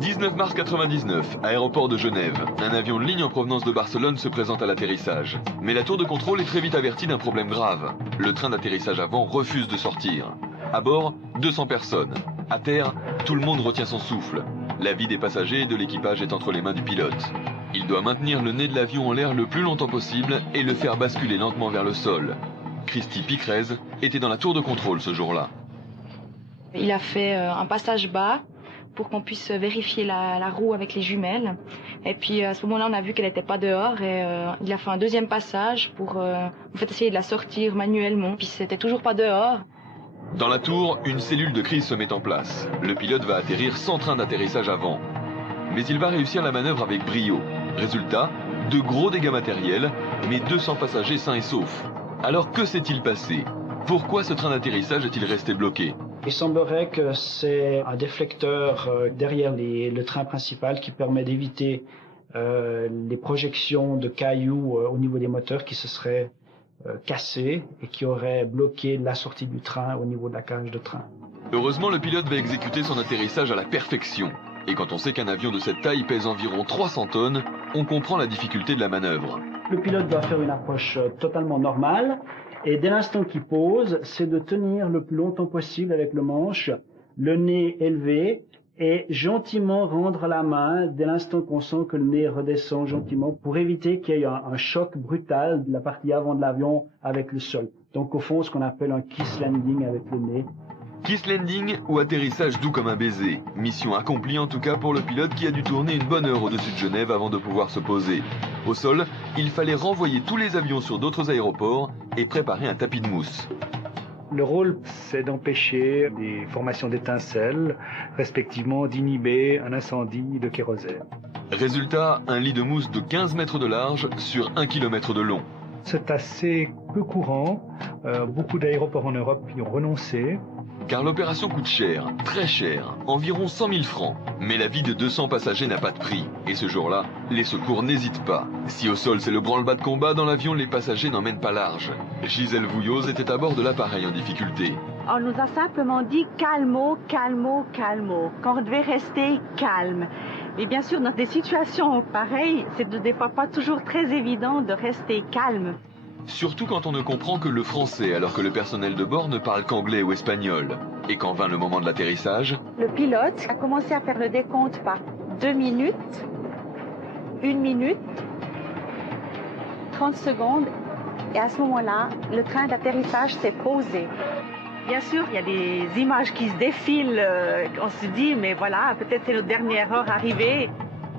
19 mars 99, aéroport de Genève. Un avion de ligne en provenance de Barcelone se présente à l'atterrissage. Mais la tour de contrôle est très vite avertie d'un problème grave. Le train d'atterrissage avant refuse de sortir. À bord, 200 personnes. À terre, tout le monde retient son souffle. La vie des passagers et de l'équipage est entre les mains du pilote. Il doit maintenir le nez de l'avion en l'air le plus longtemps possible et le faire basculer lentement vers le sol. Christy Picrez était dans la tour de contrôle ce jour-là. Il a fait un passage bas pour qu'on puisse vérifier la roue avec les jumelles. Et puis à ce moment-là, on a vu qu'elle n'était pas dehors et il a fait un deuxième passage pour en fait essayer de la sortir manuellement. Puis c'était toujours pas dehors. Dans la tour, une cellule de crise se met en place. Le pilote va atterrir sans train d'atterrissage avant. Mais il va réussir la manœuvre avec brio. Résultat, de gros dégâts matériels, mais 200 passagers sains et saufs. Alors que s'est-il passé? Pourquoi ce train d'atterrissage est-il resté bloqué? Il semblerait que c'est un déflecteur derrière le train principal qui permet d'éviter les projections de cailloux au niveau des moteurs qui se seraient cassés et qui auraient bloqué la sortie du train au niveau de la cage de train. Heureusement, le pilote va exécuter son atterrissage à la perfection. Et quand on sait qu'un avion de cette taille pèse environ 300 tonnes, on comprend la difficulté de la manœuvre. Le pilote doit faire une approche totalement normale. Et dès l'instant qu'il pose, c'est de tenir le plus longtemps possible avec le manche, le nez élevé, et gentiment rendre la main dès l'instant qu'on sent que le nez redescend gentiment pour éviter qu'il y ait un choc brutal de la partie avant de l'avion avec le sol. Donc au fond, ce qu'on appelle un kiss landing avec le nez. Kiss landing ou atterrissage doux comme un baiser. Mission accomplie en tout cas pour le pilote qui a dû tourner une bonne heure au-dessus de Genève avant de pouvoir se poser. Au sol, il fallait renvoyer tous les avions sur d'autres aéroports et préparer un tapis de mousse. Le rôle, c'est d'empêcher des formations d'étincelles, respectivement d'inhiber un incendie de kérosène. Résultat, un lit de mousse de 15 mètres de large sur 1 km de long. C'est assez peu courant. Beaucoup d'aéroports en Europe y ont renoncé. Car l'opération coûte cher, très cher, environ 100 000 francs. Mais la vie de 200 passagers n'a pas de prix. Et ce jour-là, les secours n'hésitent pas. Si au sol c'est le branle-bas de combat, dans l'avion les passagers n'emmènent pas large. Gisèle Vouilloz était à bord de l'appareil en difficulté. On nous a simplement dit calmo, calmo, calmo, qu'on devait rester calme. Mais bien sûr, dans des situations pareilles, c'est des fois pas toujours très évident de rester calme. Surtout quand on ne comprend que le français alors que le personnel de bord ne parle qu'anglais ou espagnol. Et quand vint le moment de l'atterrissage, le pilote a commencé à faire le décompte par 2 minutes, 1 minute, 30 secondes. Et à ce moment-là, le train d'atterrissage s'est posé. Bien sûr, il y a des images qui se défilent. On se dit, mais voilà, peut-être c'est notre dernière heure arrivée.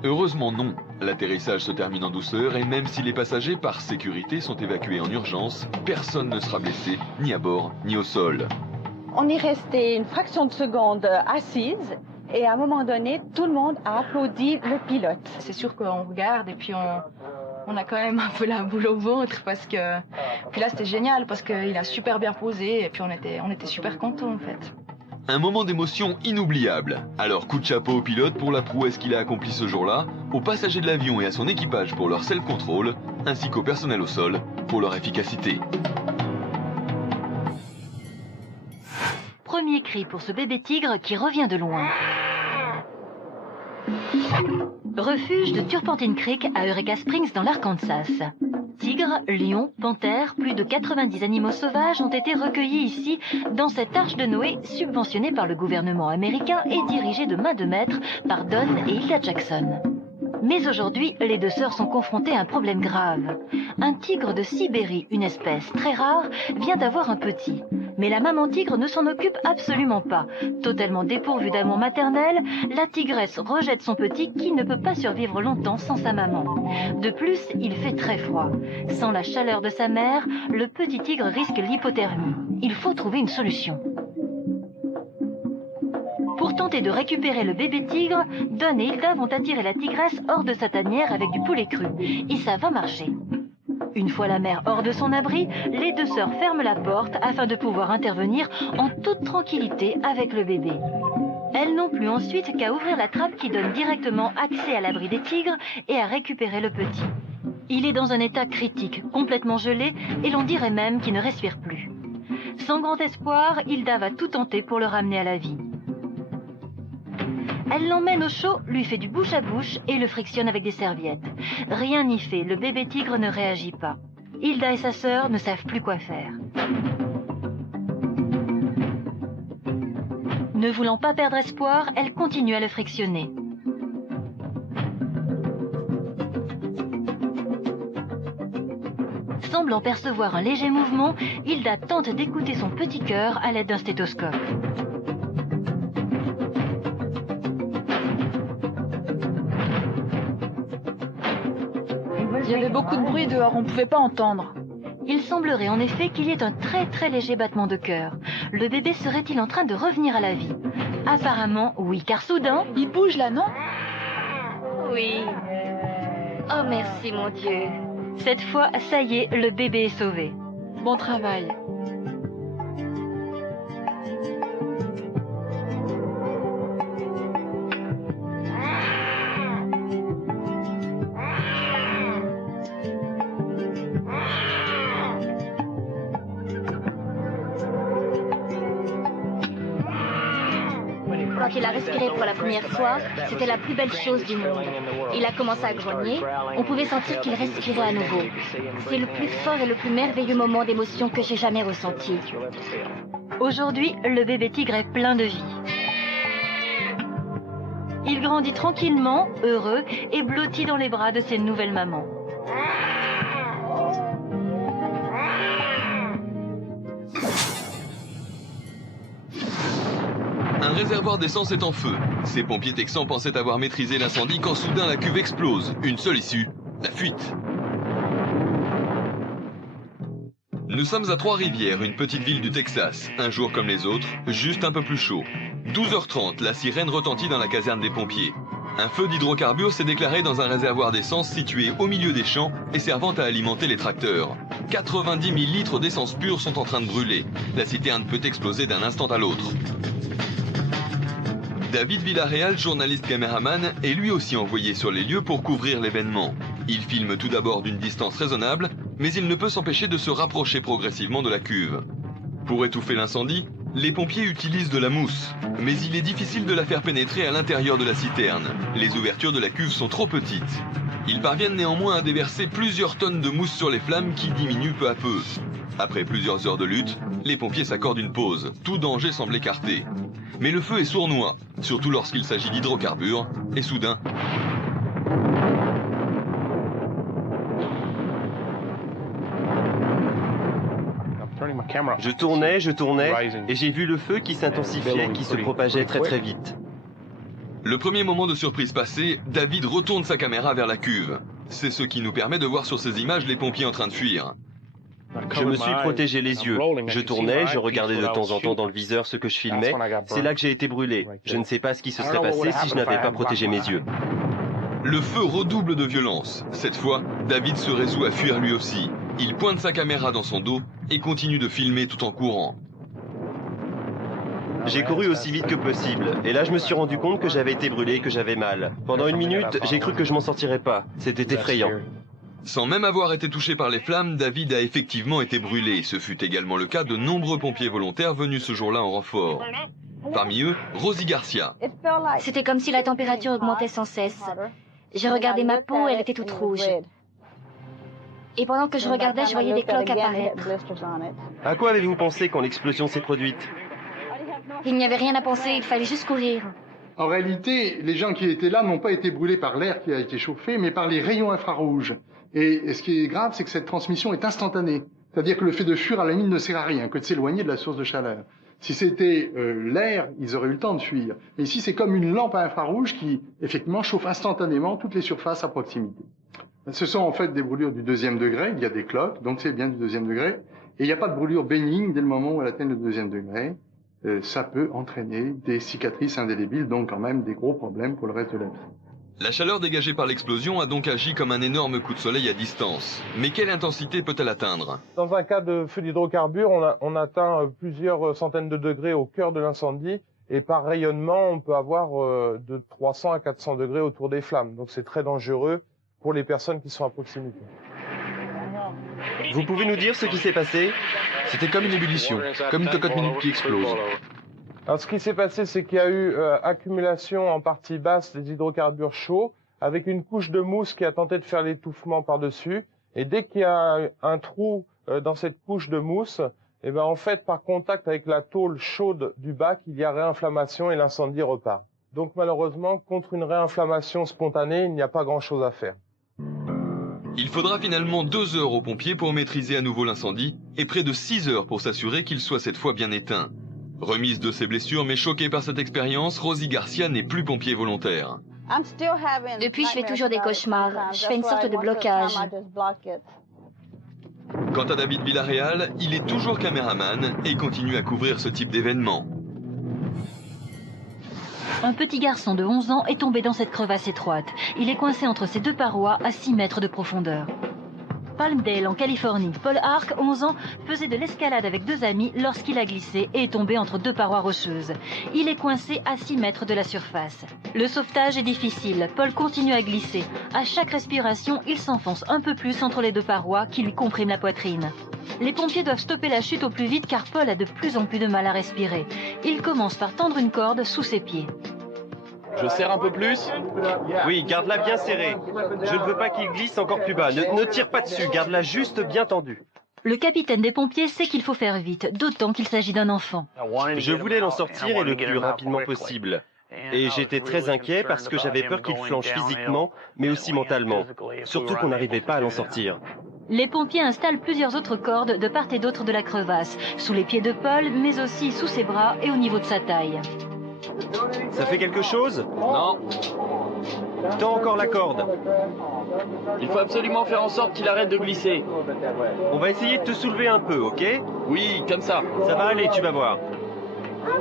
Heureusement non. L'atterrissage se termine en douceur et même si les passagers par sécurité sont évacués en urgence, personne ne sera blessé, ni à bord, ni au sol. On est resté une fraction de seconde assise et à un moment donné, tout le monde a applaudi le pilote. C'est sûr qu'on regarde et puis on a quand même un peu la boule au ventre parce que... Puis là, c'était génial parce qu'il a super bien posé et puis on était super contents en fait. Un moment d'émotion inoubliable. Alors coup de chapeau au pilote pour la prouesse qu'il a accomplie ce jour-là, aux passagers de l'avion et à son équipage pour leur self-control, ainsi qu'au personnel au sol pour leur efficacité. Premier cri pour ce bébé tigre qui revient de loin. Refuge de Turpentine Creek à Eureka Springs dans l'Arkansas. Tigres, lions, panthères, plus de 90 animaux sauvages ont été recueillis ici, dans cette arche de Noé subventionnée par le gouvernement américain et dirigée de main de maître par Don et Hilda Jackson. Mais aujourd'hui, les deux sœurs sont confrontées à un problème grave. Un tigre de Sibérie, une espèce très rare, vient d'avoir un petit. Mais la maman tigre ne s'en occupe absolument pas. Totalement dépourvue d'amour maternel, la tigresse rejette son petit qui ne peut pas survivre longtemps sans sa maman. De plus, il fait très froid. Sans la chaleur de sa mère, le petit tigre risque l'hypothermie. Il faut trouver une solution. Pour tenter de récupérer le bébé tigre, Don et Hilda vont attirer la tigresse hors de sa tanière avec du poulet cru. Et ça va marcher. Une fois la mère hors de son abri, les deux sœurs ferment la porte afin de pouvoir intervenir en toute tranquillité avec le bébé. Elles n'ont plus ensuite qu'à ouvrir la trappe qui donne directement accès à l'abri des tigres et à récupérer le petit. Il est dans un état critique, complètement gelé, et l'on dirait même qu'il ne respire plus. Sans grand espoir, Hilda va tout tenter pour le ramener à la vie. Elle l'emmène au chaud, lui fait du bouche à bouche et le frictionne avec des serviettes. Rien n'y fait, le bébé tigre ne réagit pas. Hilda et sa sœur ne savent plus quoi faire. Ne voulant pas perdre espoir, elle continue à le frictionner. Semblant percevoir un léger mouvement, Hilda tente d'écouter son petit cœur à l'aide d'un stéthoscope. Il y avait beaucoup de bruit dehors, on ne pouvait pas entendre. Il semblerait en effet qu'il y ait un très léger battement de cœur. Le bébé serait-il en train de revenir à la vie? Apparemment, oui, car soudain... Il bouge là, non? Oui. Oh merci mon Dieu. Cette fois, ça y est, le bébé est sauvé. Bon travail. Quand il a respiré pour la première fois, c'était la plus belle chose du monde. Il a commencé à grogner, on pouvait sentir qu'il respirait à nouveau. C'est le plus fort et le plus merveilleux moment d'émotion que j'ai jamais ressenti. Aujourd'hui, le bébé tigre est plein de vie. Il grandit tranquillement, heureux et blotti dans les bras de ses nouvelles mamans. Un réservoir d'essence est en feu. Ces pompiers texans pensaient avoir maîtrisé l'incendie quand soudain la cuve explose. Une seule issue, la fuite. Nous sommes à Trois-Rivières, une petite ville du Texas. Un jour comme les autres, juste un peu plus chaud. 12h30, la sirène retentit dans la caserne des pompiers. Un feu d'hydrocarbures s'est déclaré dans un réservoir d'essence situé au milieu des champs et servant à alimenter les tracteurs. 90 000 litres d'essence pure sont en train de brûler. La citerne peut exploser d'un instant à l'autre. David Villarreal, journaliste caméraman, est lui aussi envoyé sur les lieux pour couvrir l'événement. Il filme tout d'abord d'une distance raisonnable, mais il ne peut s'empêcher de se rapprocher progressivement de la cuve. Pour étouffer l'incendie, les pompiers utilisent de la mousse, mais il est difficile de la faire pénétrer à l'intérieur de la citerne. Les ouvertures de la cuve sont trop petites. Ils parviennent néanmoins à déverser plusieurs tonnes de mousse sur les flammes qui diminuent peu à peu. Après plusieurs heures de lutte, les pompiers s'accordent une pause. Tout danger semble écarté. Mais le feu est sournois, surtout lorsqu'il s'agit d'hydrocarbures, et soudain... Je tournais, et j'ai vu le feu qui s'intensifiait, qui se propageait très vite. Le premier moment de surprise passé, David retourne sa caméra vers la cuve. C'est ce qui nous permet de voir sur ces images les pompiers en train de fuir. Je me suis protégé les yeux. Je tournais, je regardais de temps en temps dans le viseur ce que je filmais. C'est là que j'ai été brûlé. Je ne sais pas ce qui se serait passé si je n'avais pas protégé mes yeux. Le feu redouble de violence. Cette fois, David se résout à fuir lui aussi. Il pointe sa caméra dans son dos et continue de filmer tout en courant. J'ai couru aussi vite que possible. Et là, je me suis rendu compte que j'avais été brûlé et que j'avais mal. Pendant 1 minute, j'ai cru que je m'en sortirais pas. C'était effrayant. Sans même avoir été touché par les flammes, David a effectivement été brûlé. Ce fut également le cas de nombreux pompiers volontaires venus ce jour-là en renfort. Parmi eux, Rosie Garcia. C'était comme si la température augmentait sans cesse. J'ai regardé ma peau, elle était toute rouge. Et pendant que je regardais, je voyais des cloques apparaître. À quoi avez-vous pensé quand l'explosion s'est produite? Il n'y avait rien à penser, il fallait juste courir. En réalité, les gens qui étaient là n'ont pas été brûlés par l'air qui a été chauffé, mais par les rayons infrarouges. Et ce qui est grave, c'est que cette transmission est instantanée. C'est-à-dire que le fait de fuir à la limite ne sert à rien, que de s'éloigner de la source de chaleur. Si c'était l'air, ils auraient eu le temps de fuir. Mais ici, c'est comme une lampe à infrarouge qui, effectivement, chauffe instantanément toutes les surfaces à proximité. Ce sont en fait des brûlures du 2e degré, il y a des cloques, donc c'est bien du 2e degré. Et il n'y a pas de brûlure bénigne dès le moment où elle atteint le 2e degré. Ça peut entraîner des cicatrices indélébiles, donc quand même des gros problèmes pour le reste de la vie. La chaleur dégagée par l'explosion a donc agi comme un énorme coup de soleil à distance. Mais quelle intensité peut-elle atteindre? Dans un cas de feu d'hydrocarbures, on atteint plusieurs centaines de degrés au cœur de l'incendie. Et par rayonnement, on peut avoir de 300 à 400 degrés autour des flammes. Donc c'est très dangereux pour les personnes qui sont à proximité. Vous pouvez nous dire ce qui s'est passé? C'était comme une ébullition, comme une cocotte minute qui explose. Alors ce qui s'est passé, c'est qu'il y a eu accumulation en partie basse des hydrocarbures chauds, avec une couche de mousse qui a tenté de faire l'étouffement par-dessus. Et dès qu'il y a un trou dans cette couche de mousse, et ben en fait, par contact avec la tôle chaude du bac, il y a réinflammation et l'incendie repart. Donc malheureusement, contre une réinflammation spontanée, il n'y a pas grand-chose à faire. Il faudra finalement 2 heures aux pompiers pour maîtriser à nouveau l'incendie et près de 6 heures pour s'assurer qu'il soit cette fois bien éteint. Remise de ses blessures mais choquée par cette expérience, Rosie Garcia n'est plus pompier volontaire. Depuis, je fais toujours des cauchemars. Je fais une sorte de blocage. Quant à David Villarreal, il est toujours caméraman et continue à couvrir ce type d'événement. Un petit garçon de 11 ans est tombé dans cette crevasse étroite. Il est coincé entre ces 2 parois à 6 mètres de profondeur. Palmdale, en Californie. Paul Ark, 11 ans, faisait de l'escalade avec 2 amis lorsqu'il a glissé et est tombé entre 2 parois rocheuses. Il est coincé à 6 mètres de la surface. Le sauvetage est difficile. Paul continue à glisser. À chaque respiration, il s'enfonce un peu plus entre les 2 parois qui lui compriment la poitrine. Les pompiers doivent stopper la chute au plus vite car Paul a de plus en plus de mal à respirer. Il commence par tendre une corde sous ses pieds. Je serre un peu plus? Oui, garde-la bien serrée. Je ne veux pas qu'il glisse encore plus bas. Ne tire pas dessus, garde-la juste bien tendue. Le capitaine des pompiers sait qu'il faut faire vite, d'autant qu'il s'agit d'un enfant. Je voulais l'en sortir et le plus rapidement possible. Et j'étais très inquiet parce que j'avais peur qu'il flanche physiquement, mais aussi mentalement. Surtout qu'on n'arrivait pas à l'en sortir. Les pompiers installent plusieurs autres cordes de part et d'autre de la crevasse, sous les pieds de Paul, mais aussi sous ses bras et au niveau de sa taille. Ça fait quelque chose? Non. Tends encore la corde. Il faut absolument faire en sorte qu'il arrête de glisser. On va essayer de te soulever un peu, ok? Oui, comme ça. Ça va aller, tu vas voir.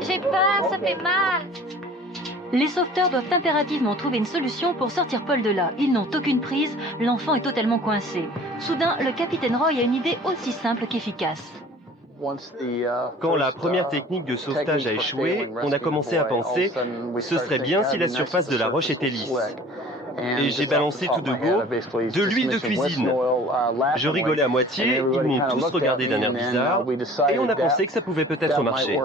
J'ai peur, ça fait mal. Les sauveteurs doivent impérativement trouver une solution pour sortir Paul de là. Ils n'ont aucune prise, l'enfant est totalement coincé. Soudain, le capitaine Roy a une idée aussi simple qu'efficace. Quand la première technique de sauvetage a échoué, on a commencé à penser « ce serait bien si la surface de la roche était lisse ». Et j'ai balancé tout de go de l'huile de cuisine. Je rigolais à moitié, ils m'ont tous regardé d'un air bizarre, et on a pensé que ça pouvait peut-être marcher.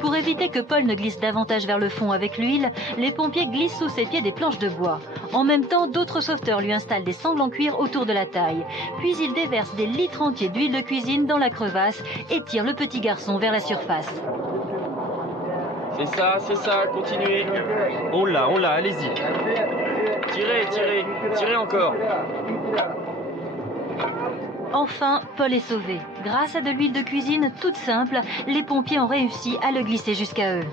Pour éviter que Paul ne glisse davantage vers le fond avec l'huile, les pompiers glissent sous ses pieds des planches de bois. En même temps, d'autres sauveteurs lui installent des sangles en cuir autour de la taille. Puis ils déversent des litres entiers d'huile de cuisine dans la crevasse et tirent le petit garçon vers la surface. C'est ça, continuez. On l'a, allez-y. Tirez encore. Enfin, Paul est sauvé. Grâce à de l'huile de cuisine toute simple, les pompiers ont réussi à le glisser jusqu'à eux.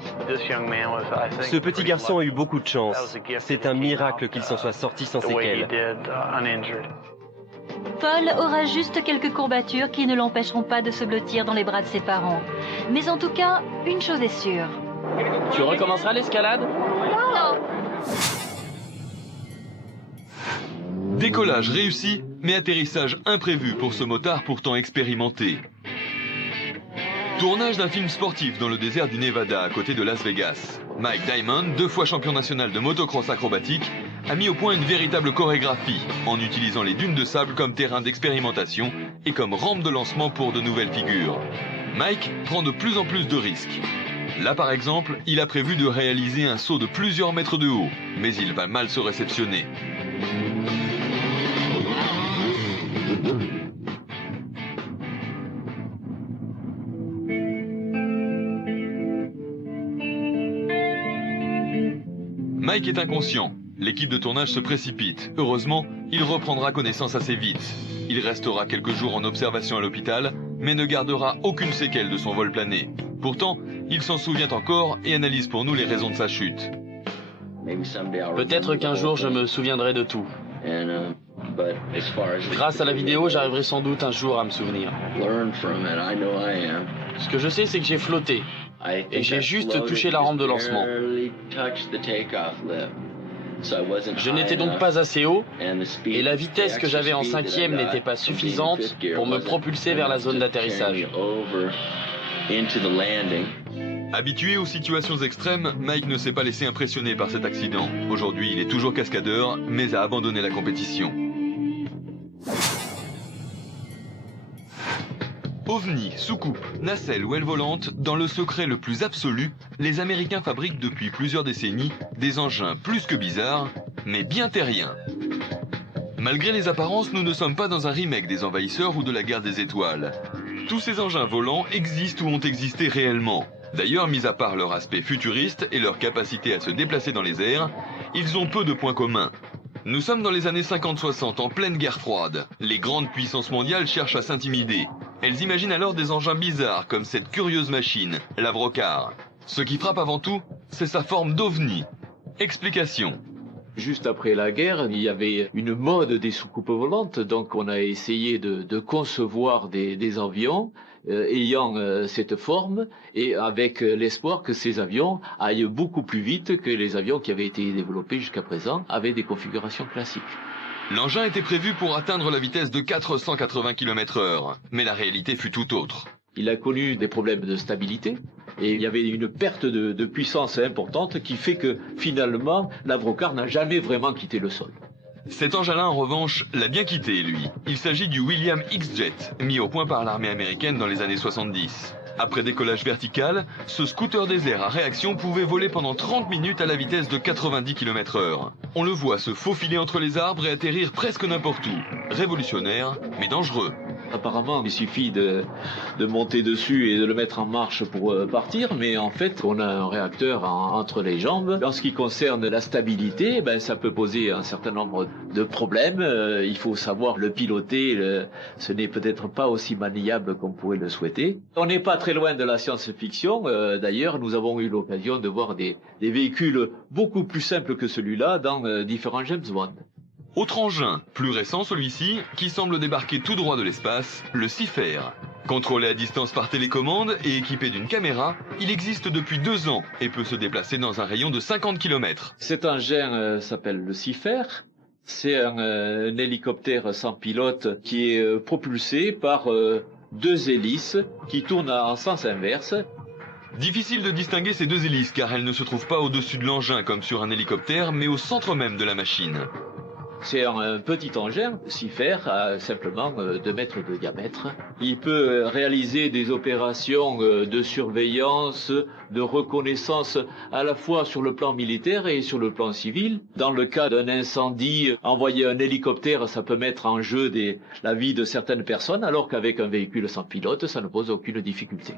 Ce petit garçon a eu beaucoup de chance. C'est un miracle qu'il s'en soit sorti sans séquelles. Paul aura juste quelques courbatures qui ne l'empêcheront pas de se blottir dans les bras de ses parents. Mais en tout cas, une chose est sûre. Tu recommenceras l'escalade? Non. Décollage réussi, mais atterrissage imprévu pour ce motard pourtant expérimenté. Tournage d'un film sportif dans le désert du Nevada à côté de Las Vegas. Mike Diamond, 2 fois champion national de motocross acrobatique, a mis au point une véritable chorégraphie en utilisant les dunes de sable comme terrain d'expérimentation et comme rampe de lancement pour de nouvelles figures. Mike prend de plus en plus de risques. Là par exemple, il a prévu de réaliser un saut de plusieurs mètres de haut, mais il va mal se réceptionner. Mike est inconscient. L'équipe de tournage se précipite. Heureusement, il reprendra connaissance assez vite. Il restera quelques jours en observation à l'hôpital, mais ne gardera aucune séquelle de son vol plané. Pourtant, il s'en souvient encore et analyse pour nous les raisons de sa chute. Peut-être qu'un jour je me souviendrai de tout. Grâce à la vidéo, j'arriverai sans doute un jour à me souvenir. Ce que je sais, c'est que j'ai flotté. Et j'ai juste touché la rampe de lancement. Je n'étais donc pas assez haut, et la vitesse que j'avais en 5e n'était pas suffisante pour me propulser vers la zone d'atterrissage. Habitué aux situations extrêmes, Mike ne s'est pas laissé impressionner par cet accident. Aujourd'hui, il est toujours cascadeur, mais a abandonné la compétition. OVNI, soucoupe, nacelle ou aile volante, dans le secret le plus absolu, les Américains fabriquent depuis plusieurs décennies des engins plus que bizarres, mais bien terriens. Malgré les apparences, nous ne sommes pas dans un remake des Envahisseurs ou de la Guerre des Étoiles. Tous ces engins volants existent ou ont existé réellement. D'ailleurs, mis à part leur aspect futuriste et leur capacité à se déplacer dans les airs, ils ont peu de points communs. Nous sommes dans les années 50-60, en pleine guerre froide. Les grandes puissances mondiales cherchent à s'intimider. Elles imaginent alors des engins bizarres comme cette curieuse machine, l'Avrocar. Ce qui frappe avant tout, c'est sa forme d'ovni. Explication. Juste après la guerre, il y avait une mode des soucoupes volantes, donc on a essayé de concevoir des avions ayant cette forme et avec l'espoir que ces avions aillent beaucoup plus vite que les avions qui avaient été développés jusqu'à présent avec des configurations classiques. L'engin était prévu pour atteindre la vitesse de 480 km/h, mais la réalité fut tout autre. Il a connu des problèmes de stabilité et il y avait une perte de puissance importante qui fait que finalement l'Avrocar n'a jamais vraiment quitté le sol. Cet engin-là, en revanche, l'a bien quitté, lui. Il s'agit du William X-Jet, mis au point par l'armée américaine dans les années 70. Après décollage vertical, ce scooter des airs à réaction pouvait voler pendant 30 minutes à la vitesse de 90 km/h. On le voit se faufiler entre les arbres et atterrir presque n'importe où. Révolutionnaire, mais dangereux. Apparemment, il suffit de monter dessus et de le mettre en marche pour partir, mais en fait, on a un réacteur entre les jambes. En ce qui concerne la stabilité, ça peut poser un certain nombre de problèmes. Il faut savoir le piloter. Ce n'est peut-être pas aussi maniable qu'on pourrait le souhaiter. On n'est pas très loin de la science-fiction. D'ailleurs, nous avons eu l'occasion de voir des véhicules beaucoup plus simples que celui-là dans différents James Bond. Autre engin, plus récent celui-ci, qui semble débarquer tout droit de l'espace, le CIFER. Contrôlé à distance par télécommande et équipé d'une caméra, il existe depuis 2 ans et peut se déplacer dans un rayon de 50 km. Cet engin s'appelle le CIFER. C'est un hélicoptère sans pilote qui est propulsé par 2 hélices qui tournent en sens inverse. Difficile de distinguer ces 2 hélices car elles ne se trouvent pas au-dessus de l'engin comme sur un hélicoptère, mais au centre même de la machine. C'est un petit engin, CIFER, à simplement 2 mètres de diamètre. Il peut réaliser des opérations de surveillance, de reconnaissance à la fois sur le plan militaire et sur le plan civil. Dans le cas d'un incendie, envoyer un hélicoptère, ça peut mettre en jeu la vie de certaines personnes, alors qu'avec un véhicule sans pilote, ça ne pose aucune difficulté.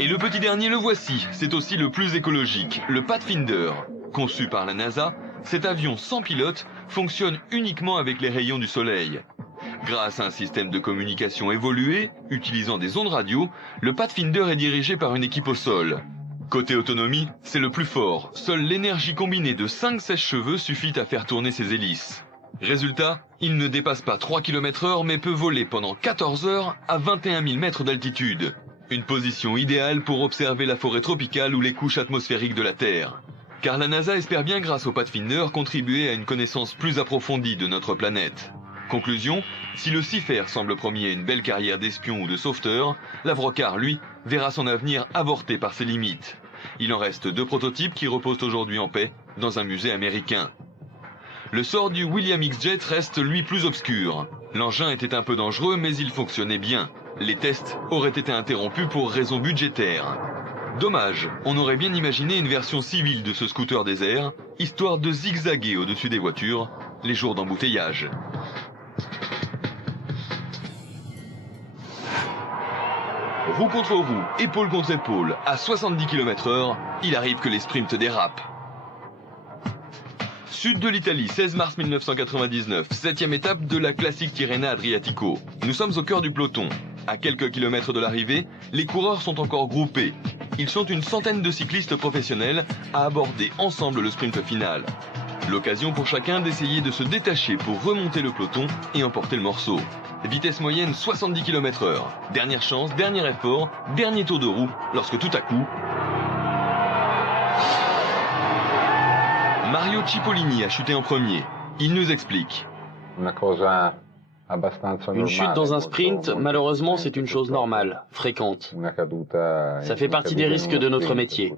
Et le petit dernier, le voici, c'est aussi le plus écologique, le Pathfinder. Conçu par la NASA, cet avion sans pilote fonctionne uniquement avec les rayons du soleil. Grâce à un système de communication évolué, utilisant des ondes radio, le Pathfinder est dirigé par une équipe au sol. Côté autonomie, c'est le plus fort. Seule l'énergie combinée de 5 sèche-cheveux suffit à faire tourner ses hélices. Résultat, il ne dépasse pas 3 km/h mais peut voler pendant 14 heures à 21 000 mètres d'altitude. Une position idéale pour observer la forêt tropicale ou les couches atmosphériques de la Terre. Car la NASA espère bien, grâce au Pathfinder, contribuer à une connaissance plus approfondie de notre planète. Conclusion, si le CIFER semble promis à une belle carrière d'espion ou de sauveteur, l'Avrocar, lui, verra son avenir avorté par ses limites. Il en reste 2 prototypes qui reposent aujourd'hui en paix dans un musée américain. Le sort du William X-Jet reste lui plus obscur. L'engin était un peu dangereux mais il fonctionnait bien. Les tests auraient été interrompus pour raisons budgétaires. Dommage, on aurait bien imaginé une version civile de ce scooter désert, histoire de zigzaguer au-dessus des voitures, les jours d'embouteillage. Roue contre roue, épaule contre épaule, à 70 km/h, il arrive que les sprints dérapent. Sud de l'Italie, 16 mars 1999, 7e étape de la classique Tirrena Adriatico. Nous sommes au cœur du peloton. À quelques kilomètres de l'arrivée, les coureurs sont encore groupés. Ils sont une centaine de cyclistes professionnels à aborder ensemble le sprint final. L'occasion pour chacun d'essayer de se détacher pour remonter le peloton et emporter le morceau. Vitesse moyenne 70 km/h. Dernière chance, dernier effort, dernier tour de roue, lorsque tout à coup... Mario Cipollini a chuté en premier. Il nous explique. Une chute dans un sprint, malheureusement, c'est une chose normale, fréquente. Ça fait partie des risques de notre métier.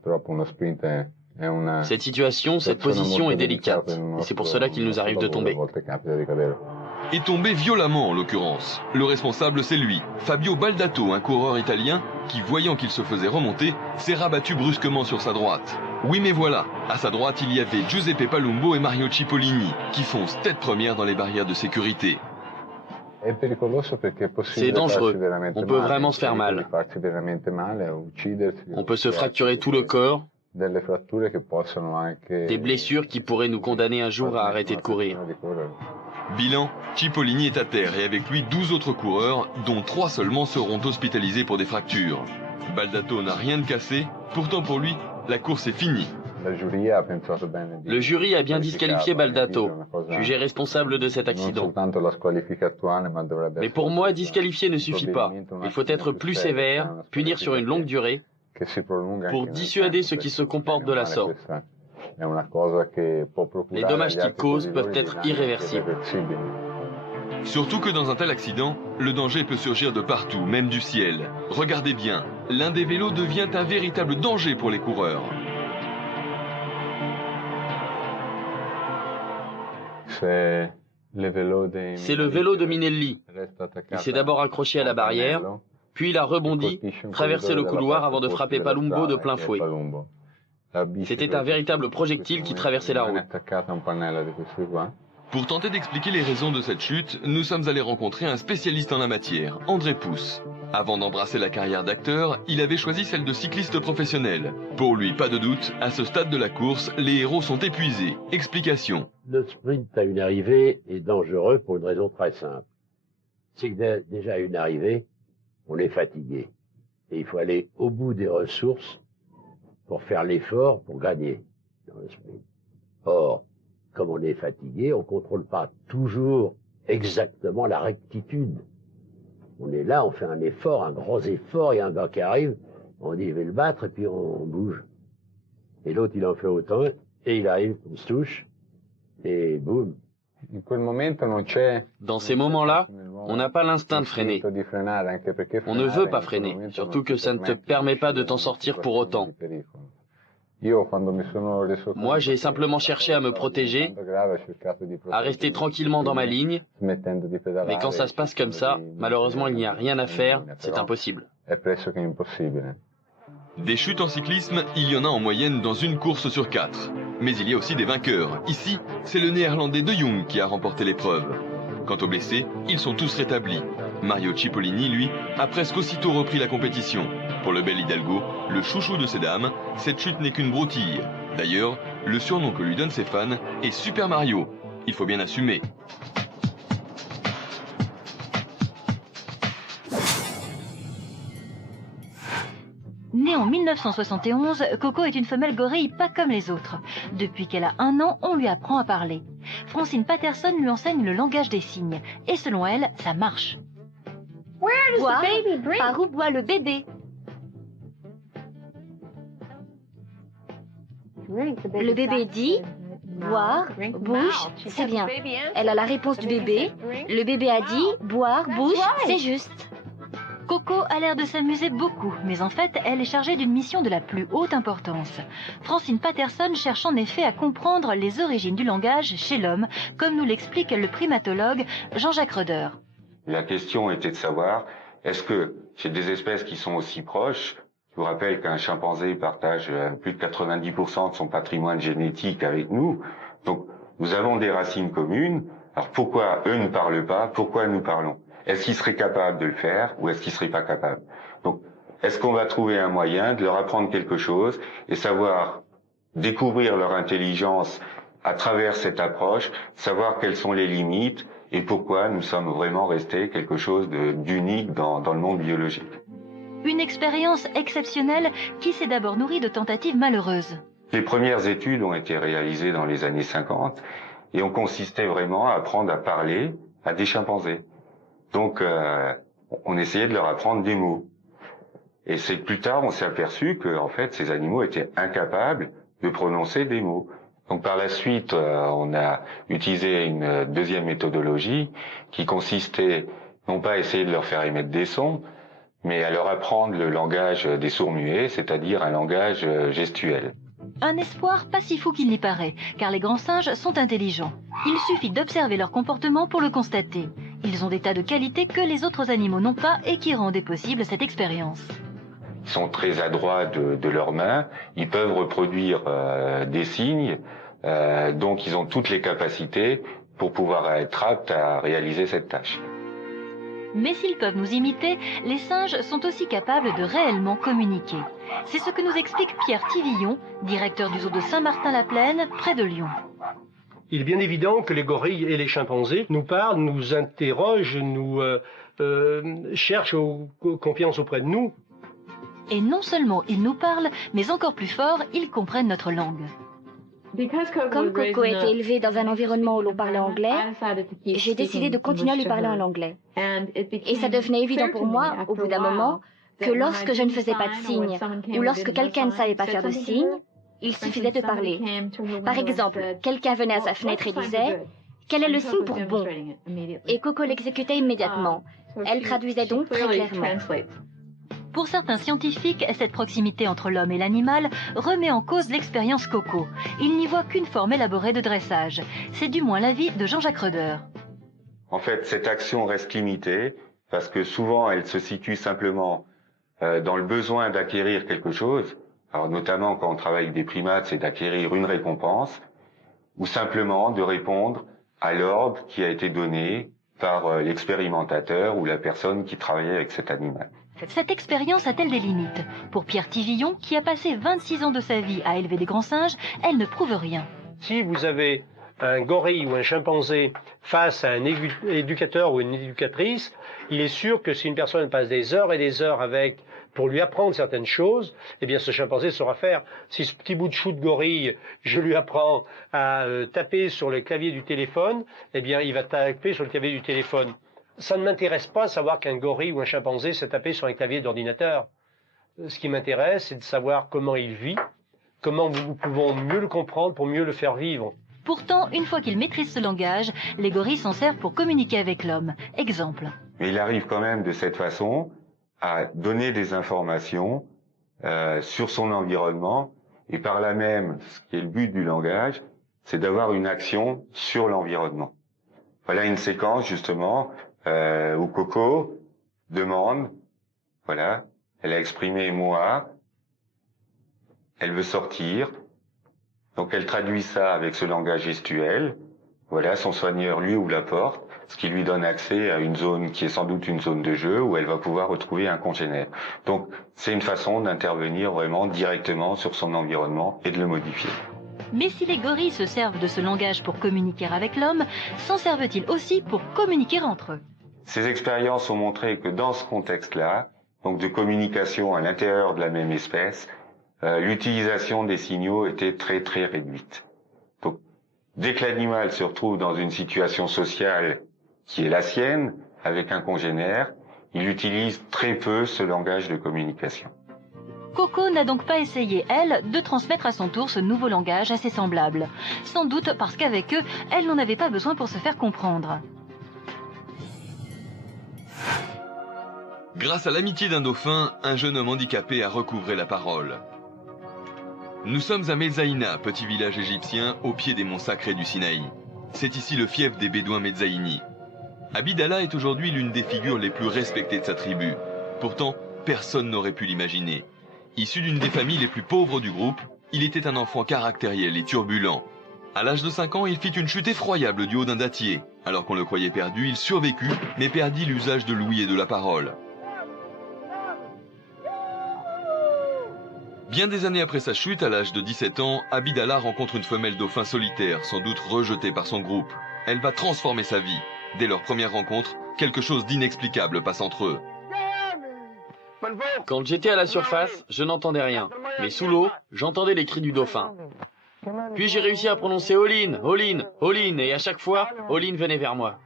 Cette situation, cette position est délicate, et c'est pour cela qu'il nous arrive de tomber. Et tomber violemment en l'occurrence. Le responsable, c'est lui, Fabio Baldato, un coureur italien qui, voyant qu'il se faisait remonter, s'est rabattu brusquement sur sa droite. Oui mais voilà, à sa droite il y avait Giuseppe Palumbo et Mario Cipollini, qui foncent tête première dans les barrières de sécurité. C'est dangereux, on peut vraiment se faire mal. On peut se fracturer tout le corps, des blessures qui pourraient nous condamner un jour à arrêter de courir. Bilan, Cipollini est à terre et avec lui 12 autres coureurs, dont 3 seulement seront hospitalisés pour des fractures. Baldato n'a rien de cassé, pourtant pour lui, la course est finie. Le jury a bien disqualifié Baldato, jugé responsable de cet accident. Mais pour moi, disqualifier ne suffit pas. Il faut être plus sévère, punir sur une longue durée, pour dissuader ceux qui se comportent de la sorte. Les dommages qu'ils causent peuvent être irréversibles. Surtout que dans un tel accident, le danger peut surgir de partout, même du ciel. Regardez bien, l'un des vélos devient un véritable danger pour les coureurs. C'est le vélo de Minelli. Il s'est d'abord accroché à la barrière, puis il a rebondi, traversé le couloir avant de frapper Palumbo de plein fouet. C'était un véritable projectile qui traversait la route. Pour tenter d'expliquer les raisons de cette chute, nous sommes allés rencontrer un spécialiste en la matière, André Pousse. Avant d'embrasser la carrière d'acteur, il avait choisi celle de cycliste professionnel. Pour lui, pas de doute, à ce stade de la course, les héros sont épuisés. Explication. Le sprint à une arrivée est dangereux pour une raison très simple. C'est que déjà à une arrivée, on est fatigué. Et il faut aller au bout des ressources pour faire l'effort pour gagner dans le sprint. Or, comme on est fatigué, on ne contrôle pas toujours exactement la rectitude. On est là, on fait un effort, un gros effort, il y a un gars qui arrive, on dit je vais le battre et puis on bouge. Et l'autre il en fait autant, et il arrive, on se touche, et boum. Dans ces moments-là, on n'a pas l'instinct de freiner. On ne veut pas freiner, surtout que ça ne te permet pas de t'en sortir pour autant. Moi, j'ai simplement cherché à me protéger, à rester tranquillement dans ma ligne, mais quand ça se passe comme ça, malheureusement, il n'y a rien à faire, c'est impossible. Des chutes en cyclisme, il y en a en moyenne dans une course sur 4. Mais il y a aussi des vainqueurs. Ici, c'est le néerlandais De Jong qui a remporté l'épreuve. Quant aux blessés, ils sont tous rétablis. Mario Cipollini, lui, a presque aussitôt repris la compétition. Pour le bel Hidalgo, le chouchou de ces dames, cette chute n'est qu'une broutille. D'ailleurs, le surnom que lui donnent ses fans est Super Mario. Il faut bien assumer. Née en 1971, Coco est une femelle gorille pas comme les autres. Depuis qu'elle a 1 an, on lui apprend à parler. Francine Patterson lui enseigne le langage des signes. Et selon elle, ça marche. Boire, par où boit le bébé? Le bébé dit boire, bouche, c'est bien. Elle a la réponse du bébé. Le bébé a dit boire, bouche, c'est juste. Coco a l'air de s'amuser beaucoup, mais en fait, elle est chargée d'une mission de la plus haute importance. Francine Patterson cherche en effet à comprendre les origines du langage chez l'homme, comme nous l'explique le primatologue Jean-Jacques Roeder. La question était de savoir, est-ce que chez des espèces qui sont aussi proches, je vous rappelle qu'un chimpanzé partage plus de 90% de son patrimoine génétique avec nous, donc nous avons des racines communes, alors pourquoi eux ne parlent pas, pourquoi nous parlons? Est-ce qu'ils seraient capables de le faire ou est-ce qu'ils seraient pas capables? Donc, est-ce qu'on va trouver un moyen de leur apprendre quelque chose et savoir découvrir leur intelligence à travers cette approche, savoir quelles sont les limites et pourquoi nous sommes vraiment restés quelque chose d'unique dans le monde biologique? Une expérience exceptionnelle qui s'est d'abord nourrie de tentatives malheureuses. Les premières études ont été réalisées dans les années 50 et ont consisté vraiment à apprendre à parler à des chimpanzés. Donc, on essayait de leur apprendre des mots. Et c'est plus tard, on s'est aperçu que, en fait, ces animaux étaient incapables de prononcer des mots. Donc, par la suite, on a utilisé une deuxième méthodologie qui consistait non pas à essayer de leur faire émettre des sons, mais à leur apprendre le langage des sourds-muets, c'est-à-dire un langage gestuel. Un espoir pas si fou qu'il n'y paraît, car les grands singes sont intelligents. Il suffit d'observer leur comportement pour le constater. Ils ont des tas de qualités que les autres animaux n'ont pas et qui rendaient possible cette expérience. Ils sont très adroits de leurs mains, ils peuvent reproduire des signes, donc ils ont toutes les capacités pour pouvoir être aptes à réaliser cette tâche. Mais s'ils peuvent nous imiter, les singes sont aussi capables de réellement communiquer. C'est ce que nous explique Pierre Tivillon, directeur du zoo de Saint-Martin-la-Plaine, près de Lyon. Il est bien évident que les gorilles et les chimpanzés nous parlent, nous interrogent, nous cherchent confiance auprès de nous. Et non seulement ils nous parlent, mais encore plus fort, ils comprennent notre langue. Comme Coco a été élevée dans un environnement où l'on parlait anglais, j'ai décidé de continuer à lui parler en anglais. Et ça devenait évident pour moi, au bout d'un moment, que lorsque je ne faisais pas de signes, ou lorsque quelqu'un ne savait pas faire de signes, il suffisait de parler. Par exemple, quelqu'un venait à sa fenêtre et disait « Quel est le signe pour bon ?» Et Coco l'exécutait immédiatement. Elle traduisait donc très clairement. Pour certains scientifiques, cette proximité entre l'homme et l'animal remet en cause l'expérience Coco. Ils n'y voient qu'une forme élaborée de dressage. C'est du moins l'avis de Jean-Jacques Roeder. En fait, cette action reste limitée parce que souvent elle se situe simplement dans le besoin d'acquérir quelque chose. Alors notamment quand on travaille avec des primates, c'est d'acquérir une récompense ou simplement de répondre à l'ordre qui a été donné par l'expérimentateur ou la personne qui travaillait avec cet animal. Cette expérience a-t-elle des limites? Pour Pierre Tivillon, qui a passé 26 ans de sa vie à élever des grands singes, elle ne prouve rien. Si vous avez un gorille ou un chimpanzé face à un éducateur ou une éducatrice, il est sûr que si une personne passe des heures et des heures avec pour lui apprendre certaines choses, eh bien ce chimpanzé saura faire. Si ce petit bout de chou de gorille, je lui apprends à taper sur le clavier du téléphone, eh bien il va taper sur le clavier du téléphone. Ça ne m'intéresse pas de savoir qu'un gorille ou un chimpanzé s'est tapé sur un clavier d'ordinateur. Ce qui m'intéresse, c'est de savoir comment il vit, comment nous pouvons mieux le comprendre pour mieux le faire vivre. Pourtant, une fois qu'ils maîtrisent ce langage, les gorilles s'en servent pour communiquer avec l'homme. Exemple. Mais il arrive quand même de cette façon à donner des informations sur son environnement et par là même, ce qui est le but du langage, c'est d'avoir une action sur l'environnement. Voilà une séquence justement où Coco demande, voilà, elle a exprimé moi, elle veut sortir, donc elle traduit ça avec ce langage gestuel, voilà, son soigneur lui ouvre la porte, ce qui lui donne accès à une zone qui est sans doute une zone de jeu où elle va pouvoir retrouver un congénère. Donc c'est une façon d'intervenir vraiment directement sur son environnement et de le modifier. Mais si les gorilles se servent de ce langage pour communiquer avec l'homme, s'en servent-ils aussi pour communiquer entre eux? Ces expériences ont montré que dans ce contexte-là, donc de communication à l'intérieur de la même espèce, l'utilisation des signaux était très très réduite. Donc, dès que l'animal se retrouve dans une situation sociale qui est la sienne, avec un congénère, il utilise très peu ce langage de communication. Coco n'a donc pas essayé, elle, de transmettre à son tour ce nouveau langage à ses semblables. Sans doute parce qu'avec eux, elle n'en avait pas besoin pour se faire comprendre. Grâce à l'amitié d'un dauphin, un jeune homme handicapé a recouvré la parole. Nous sommes à Mezaïna, petit village égyptien au pied des monts sacrés du Sinaï. C'est ici le fief des Bédouins Mezaïni. Abidallah est aujourd'hui l'une des figures les plus respectées de sa tribu. Pourtant, personne n'aurait pu l'imaginer. Issu d'une des familles les plus pauvres du groupe, il était un enfant caractériel et turbulent. À l'âge de 5 ans, il fit une chute effroyable du haut d'un dattier. Alors qu'on le croyait perdu, il survécut, mais perdit l'usage de l'ouïe et de la parole. Bien des années après sa chute, à l'âge de 17 ans, Abidallah rencontre une femelle dauphin solitaire, sans doute rejetée par son groupe. Elle va transformer sa vie. Dès leur première rencontre, quelque chose d'inexplicable passe entre eux. Quand j'étais à la surface, je n'entendais rien. Mais sous l'eau, j'entendais les cris du dauphin. Puis j'ai réussi à prononcer Olin, Olin, Olin, et à chaque fois, Olin venait vers moi.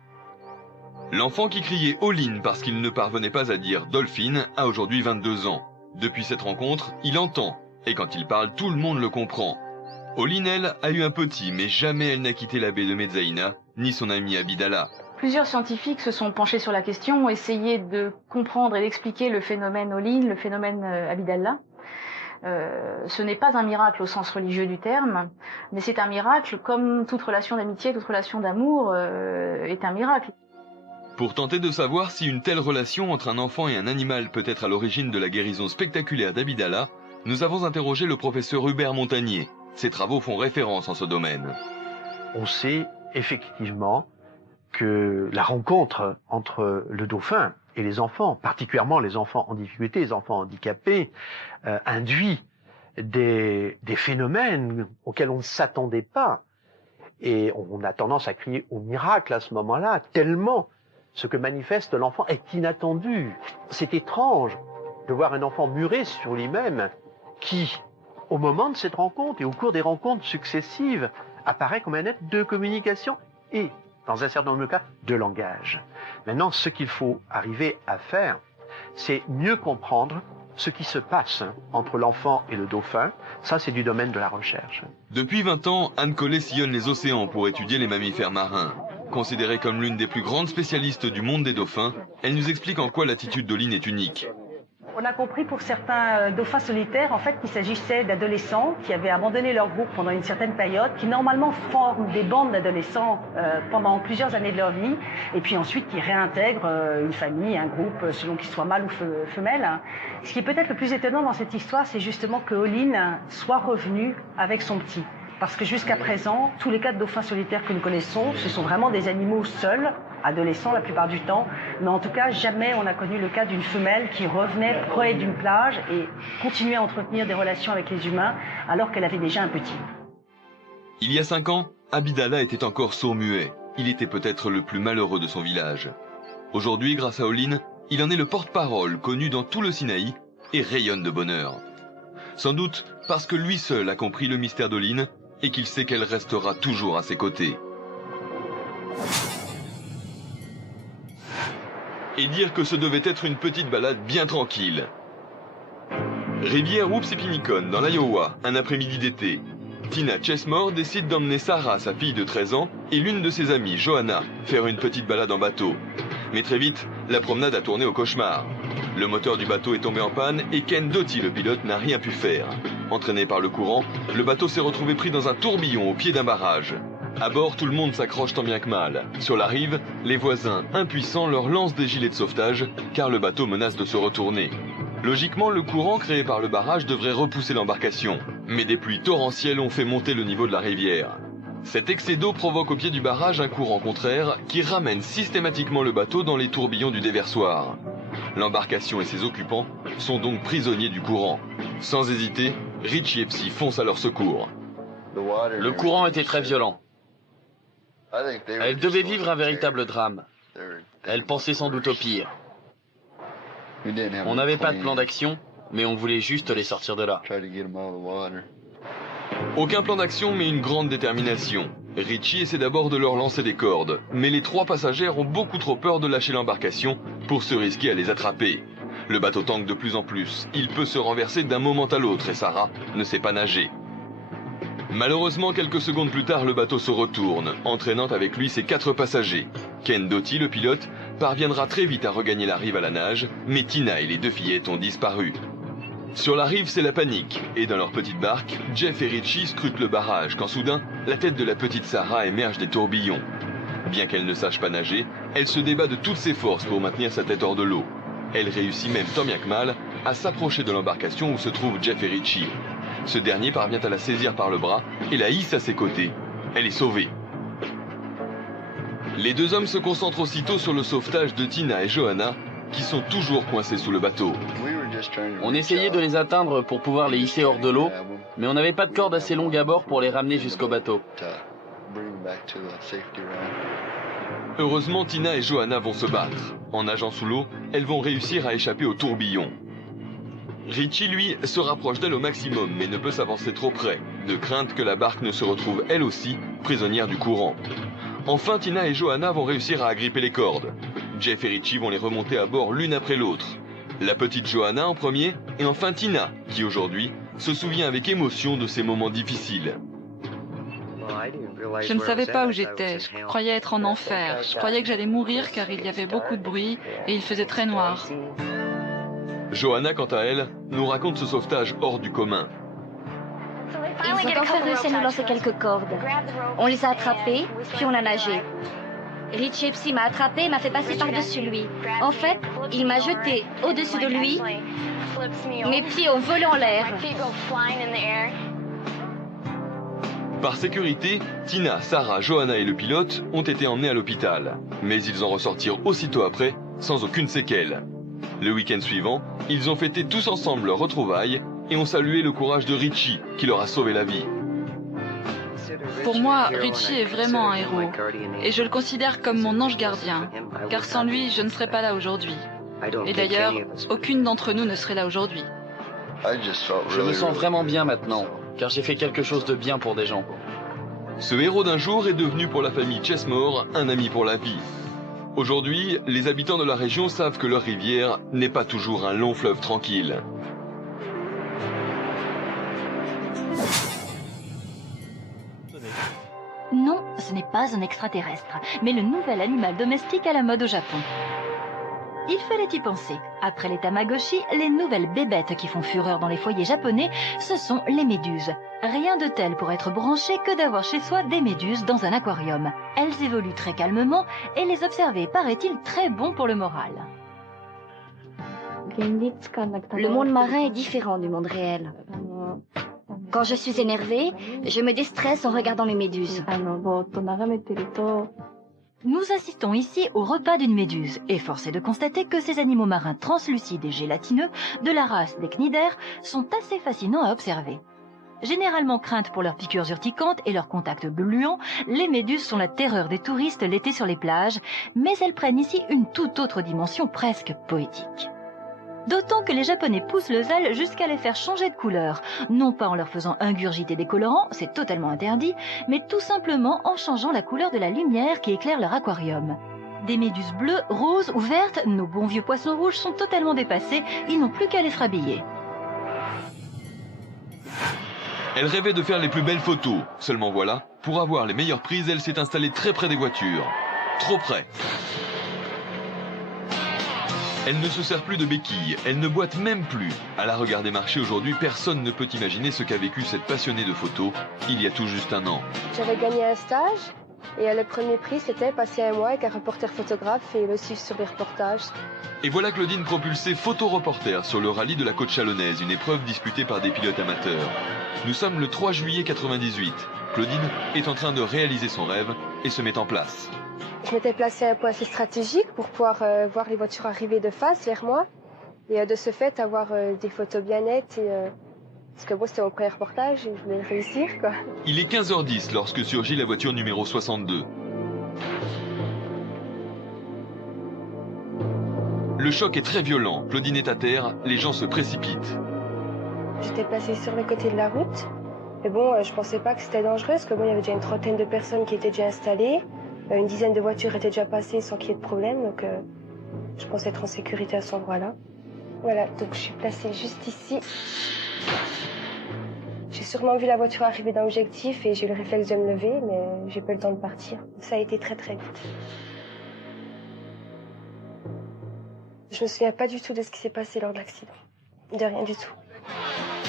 L'enfant qui criait Olin parce qu'il ne parvenait pas à dire Dolphine a aujourd'hui 22 ans. Depuis cette rencontre, il entend, et quand il parle, tout le monde le comprend. Olin, elle, a eu un petit, mais jamais elle n'a quitté la baie de Mezaïna, ni son ami Abidallah. Plusieurs scientifiques se sont penchés sur la question, ont essayé de comprendre et d'expliquer le phénomène Olin, le phénomène Abidallah. Ce n'est pas un miracle au sens religieux du terme, mais c'est un miracle comme toute relation d'amitié, toute relation d'amour est un miracle. Pour tenter de savoir si une telle relation entre un enfant et un animal peut être à l'origine de la guérison spectaculaire d'Abidallah, nous avons interrogé le professeur Hubert Montagnier. Ses travaux font référence en ce domaine. On sait effectivement que la rencontre entre le dauphin et les enfants, particulièrement les enfants en difficulté, les enfants handicapés, induit des phénomènes auxquels on ne s'attendait pas. Et on a tendance à crier au miracle à ce moment-là, tellement ce que manifeste l'enfant est inattendu. C'est étrange de voir un enfant muré sur lui-même qui, au moment de cette rencontre et au cours des rencontres successives, apparaît comme un être de communication et, dans un certain nombre de cas, de langage. Maintenant, ce qu'il faut arriver à faire, c'est mieux comprendre ce qui se passe entre l'enfant et le dauphin. Ça, c'est du domaine de la recherche. Depuis 20 ans, Anne Collet sillonne les océans pour étudier les mammifères marins. Considérée comme l'une des plus grandes spécialistes du monde des dauphins, elle nous explique en quoi l'attitude d'Olin est unique. On a compris pour certains dauphins solitaires, en fait, qu'il s'agissait d'adolescents qui avaient abandonné leur groupe pendant une certaine période, qui normalement forment des bandes d'adolescents pendant plusieurs années de leur vie, et puis ensuite qui réintègrent une famille, un groupe, selon qu'ils soient mâles ou femelles. Ce qui est peut-être le plus étonnant dans cette histoire, c'est justement que Olin soit revenu avec son petit. Parce que jusqu'à présent, tous les cas de dauphins solitaires que nous connaissons, ce sont vraiment des animaux seuls, adolescents la plupart du temps, mais en tout cas, jamais on n'a connu le cas d'une femelle qui revenait près d'une plage et continuait à entretenir des relations avec les humains alors qu'elle avait déjà un petit. Il y a 5 ans, Abidallah était encore sourd-muet. Il était peut-être le plus malheureux de son village. Aujourd'hui, grâce à Olin, il en est le porte-parole, connu dans tout le Sinaï, et rayonne de bonheur. Sans doute parce que lui seul a compris le mystère d'Olin et qu'il sait qu'elle restera toujours à ses côtés. Et dire que ce devait être une petite balade bien tranquille. Rivière Whoopsipinicon, dans l'Iowa, un après-midi d'été. Tina Chesmore décide d'emmener Sarah, sa fille de 13 ans, et l'une de ses amies, Johanna, faire une petite balade en bateau. Mais très vite, la promenade a tourné au cauchemar. Le moteur du bateau est tombé en panne et Ken Doty, le pilote, n'a rien pu faire. Entraîné par le courant, le bateau s'est retrouvé pris dans un tourbillon au pied d'un barrage. À bord, tout le monde s'accroche tant bien que mal. Sur la rive, les voisins, impuissants, leur lancent des gilets de sauvetage, car le bateau menace de se retourner. Logiquement, le courant créé par le barrage devrait repousser l'embarcation. Mais des pluies torrentielles ont fait monter le niveau de la rivière. Cet excès d'eau provoque au pied du barrage un courant contraire qui ramène systématiquement le bateau dans les tourbillons du déversoir. L'embarcation et ses occupants sont donc prisonniers du courant. Sans hésiter, Richie et Psy foncent à leur secours. Le courant était très violent. Elle devait vivre un véritable drame. Elle pensait sans doute au pire. On n'avait pas de plan d'action, mais on voulait juste les sortir de là. Aucun plan d'action, mais une grande détermination. Richie essaie d'abord de leur lancer des cordes, mais les 3 passagères ont beaucoup trop peur de lâcher l'embarcation pour se risquer à les attraper. Le bateau tangue de plus en plus, il peut se renverser d'un moment à l'autre et Sarah ne sait pas nager. Malheureusement, quelques secondes plus tard, le bateau se retourne, entraînant avec lui ses 4 passagers. Ken Doty, le pilote, parviendra très vite à regagner la rive à la nage, mais Tina et les 2 fillettes ont disparu. Sur la rive, c'est la panique, et dans leur petite barque, Jeff et Richie scrutent le barrage quand soudain, la tête de la petite Sarah émerge des tourbillons. Bien qu'elle ne sache pas nager, elle se débat de toutes ses forces pour maintenir sa tête hors de l'eau. Elle réussit même tant bien que mal à s'approcher de l'embarcation où se trouvent Jeff et Richie. Ce dernier parvient à la saisir par le bras et la hisse à ses côtés. Elle est sauvée. Les 2 hommes se concentrent aussitôt sur le sauvetage de Tina et Johanna, qui sont toujours coincés sous le bateau. On essayait de les atteindre pour pouvoir les hisser hors de l'eau, mais on n'avait pas de corde assez longue à bord pour les ramener jusqu'au bateau. Heureusement, Tina et Johanna vont se battre. En nageant sous l'eau, elles vont réussir à échapper au tourbillon. Richie, lui, se rapproche d'elle au maximum, mais ne peut s'avancer trop près, de crainte que la barque ne se retrouve elle aussi prisonnière du courant. Enfin, Tina et Johanna vont réussir à agripper les cordes. Jeff et Richie vont les remonter à bord l'une après l'autre. La petite Johanna en premier, et enfin Tina, qui aujourd'hui se souvient avec émotion de ces moments difficiles. Je ne savais pas où j'étais, je croyais être en enfer, je croyais que j'allais mourir car il y avait beaucoup de bruit et il faisait très noir. Johanna, quant à elle, nous raconte ce sauvetage hors du commun. Ils ont enfin réussi à nous lancer quelques cordes. On les a attrapés, puis on a nagé. Richie Epsi m'a attrapé et m'a fait passer par-dessus lui. En fait, il m'a jeté au-dessus de lui. Mes pieds ont volé en l'air. Par sécurité, Tina, Sarah, Johanna et le pilote ont été emmenés à l'hôpital. Mais ils en ressortirent aussitôt après, sans aucune séquelle. Le week-end suivant, ils ont fêté tous ensemble leur retrouvailles et ont salué le courage de Richie qui leur a sauvé la vie. Pour moi, Richie est vraiment un héros. Et je le considère comme mon ange gardien. Car sans lui, je ne serais pas là aujourd'hui. Et d'ailleurs, aucune d'entre nous ne serait là aujourd'hui. Je me sens vraiment bien maintenant, car j'ai fait quelque chose de bien pour des gens. Ce héros d'un jour est devenu pour la famille Chesmore un ami pour la vie. Aujourd'hui, les habitants de la région savent que leur rivière n'est pas toujours un long fleuve tranquille. Non, ce n'est pas un extraterrestre, mais le nouvel animal domestique à la mode au Japon. Il fallait y penser. Après les Tamagotchi, les nouvelles bébêtes qui font fureur dans les foyers japonais, ce sont les méduses. Rien de tel pour être branché que d'avoir chez soi des méduses dans un aquarium. Elles évoluent très calmement et les observer paraît-il très bon pour le moral. Le monde marin est différent du monde réel. Quand je suis énervée, je me déstresse en regardant mes méduses. Nous assistons ici au repas d'une méduse, et force est de constater que ces animaux marins translucides et gélatineux, de la race des cnidaires, sont assez fascinants à observer. Généralement craintes pour leurs piqûres urticantes et leurs contacts gluants, les méduses sont la terreur des touristes l'été sur les plages, mais elles prennent ici une toute autre dimension presque poétique. D'autant que les Japonais poussent le zèle jusqu'à les faire changer de couleur, non pas en leur faisant ingurgiter des colorants, c'est totalement interdit, mais tout simplement en changeant la couleur de la lumière qui éclaire leur aquarium. Des méduses bleues, roses ou vertes, nos bons vieux poissons rouges sont totalement dépassés, ils n'ont plus qu'à les rhabiller. Elle rêvait de faire les plus belles photos, seulement voilà, pour avoir les meilleures prises, elle s'est installée très près des voitures. Trop près. Elle ne se sert plus de béquilles, elle ne boite même plus. À la regarder marcher aujourd'hui, personne ne peut imaginer ce qu'a vécu cette passionnée de photos il y a tout juste un an. J'avais gagné un stage et le premier prix c'était passer un mois avec un reporter photographe et le suivre sur les reportages. Et voilà Claudine propulsée photo-reporter sur le rallye de la côte chalonnaise, une épreuve disputée par des pilotes amateurs. Nous sommes le 3 juillet 98. Claudine est en train de réaliser son rêve et se met en place. Je m'étais placé à un point assez stratégique pour pouvoir voir les voitures arriver de face vers moi et de ce fait avoir des photos bien nettes. Parce que moi c'était mon premier reportage et je voulais le réussir, quoi. Il est 15h10 lorsque surgit la voiture numéro 62. Le choc est très violent. Claudine est à terre, les gens se précipitent. J'étais placée sur le côté de la route. Mais bon, je pensais pas que c'était dangereux, parce que bon, il y avait déjà une trentaine de personnes qui étaient déjà installées. Une dizaine de voitures étaient déjà passées sans qu'il y ait de problème, donc je pensais être en sécurité à cet endroit-là. Voilà, donc je suis placée juste ici. J'ai sûrement vu la voiture arriver dans l'objectif et j'ai eu le réflexe de me lever, mais j'ai pas eu le temps de partir. Ça a été très très vite. Je me souviens pas du tout de ce qui s'est passé lors de l'accident. De rien du tout.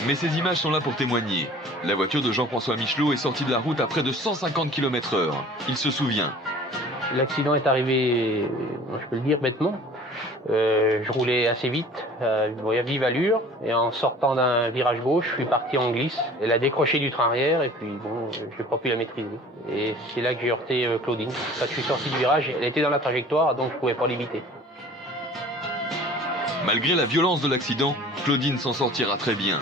Mais ces images sont là pour témoigner. La voiture de Jean-François Michelot est sortie de la route à près de 150 km/h. Il se souvient. L'accident est arrivé, je peux le dire bêtement. Je roulais assez vite, à vive allure, et en sortant d'un virage gauche, je suis parti en glisse. Elle a décroché du train arrière, et puis bon, je n'ai pas pu la maîtriser. Et c'est là que j'ai heurté Claudine. Quand je suis sorti du virage, elle était dans la trajectoire, donc je ne pouvais pas l'éviter. Malgré la violence de l'accident, Claudine s'en sortira très bien.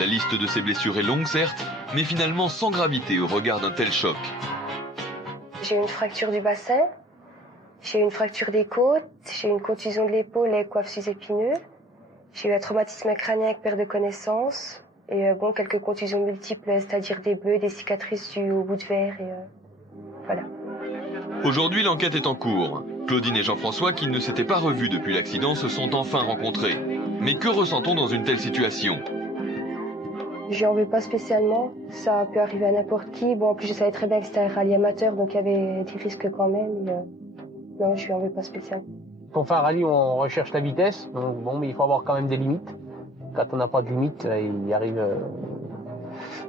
La liste de ses blessures est longue, certes, mais finalement sans gravité au regard d'un tel choc. J'ai eu une fracture du bassin, j'ai eu une fracture des côtes, j'ai eu une contusion de l'épaule avec coiffe sous-épineux, j'ai eu un traumatisme crânien avec perte de connaissance, et bon, quelques contusions multiples, c'est-à-dire des bleus, des cicatrices dues au bout de verre, et voilà. Aujourd'hui, l'enquête est en cours. Claudine et Jean-François, qui ne s'étaient pas revus depuis l'accident, se sont enfin rencontrés. Mais que ressent-on dans une telle situation? Je lui en veux pas spécialement, ça peut arriver à n'importe qui. Bon, en plus, je savais très bien que c'était un rallye amateur, donc il y avait des risques quand même. Non, je lui en veux pas spécialement. Pour faire un rallye, on recherche la vitesse, donc bon, mais il faut avoir quand même des limites. Quand on n'a pas de limites, il arrive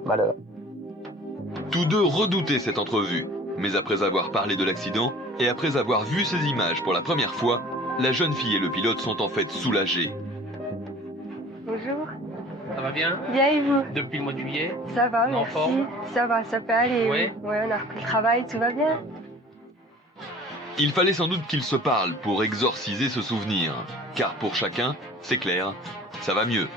malheur. Tous deux redoutaient cette entrevue. Mais après avoir parlé de l'accident, et après avoir vu ces images pour la première fois, la jeune fille et le pilote sont en fait soulagés. Bonjour. Ça va bien? Bien et vous? Depuis le mois de juillet? Ça va, merci. Forme? Ça va, ça peut aller. Ouais. Ouais, on a repris le travail, tout va bien. Il fallait sans doute qu'ils se parlent pour exorciser ce souvenir. Car pour chacun, c'est clair, ça va mieux.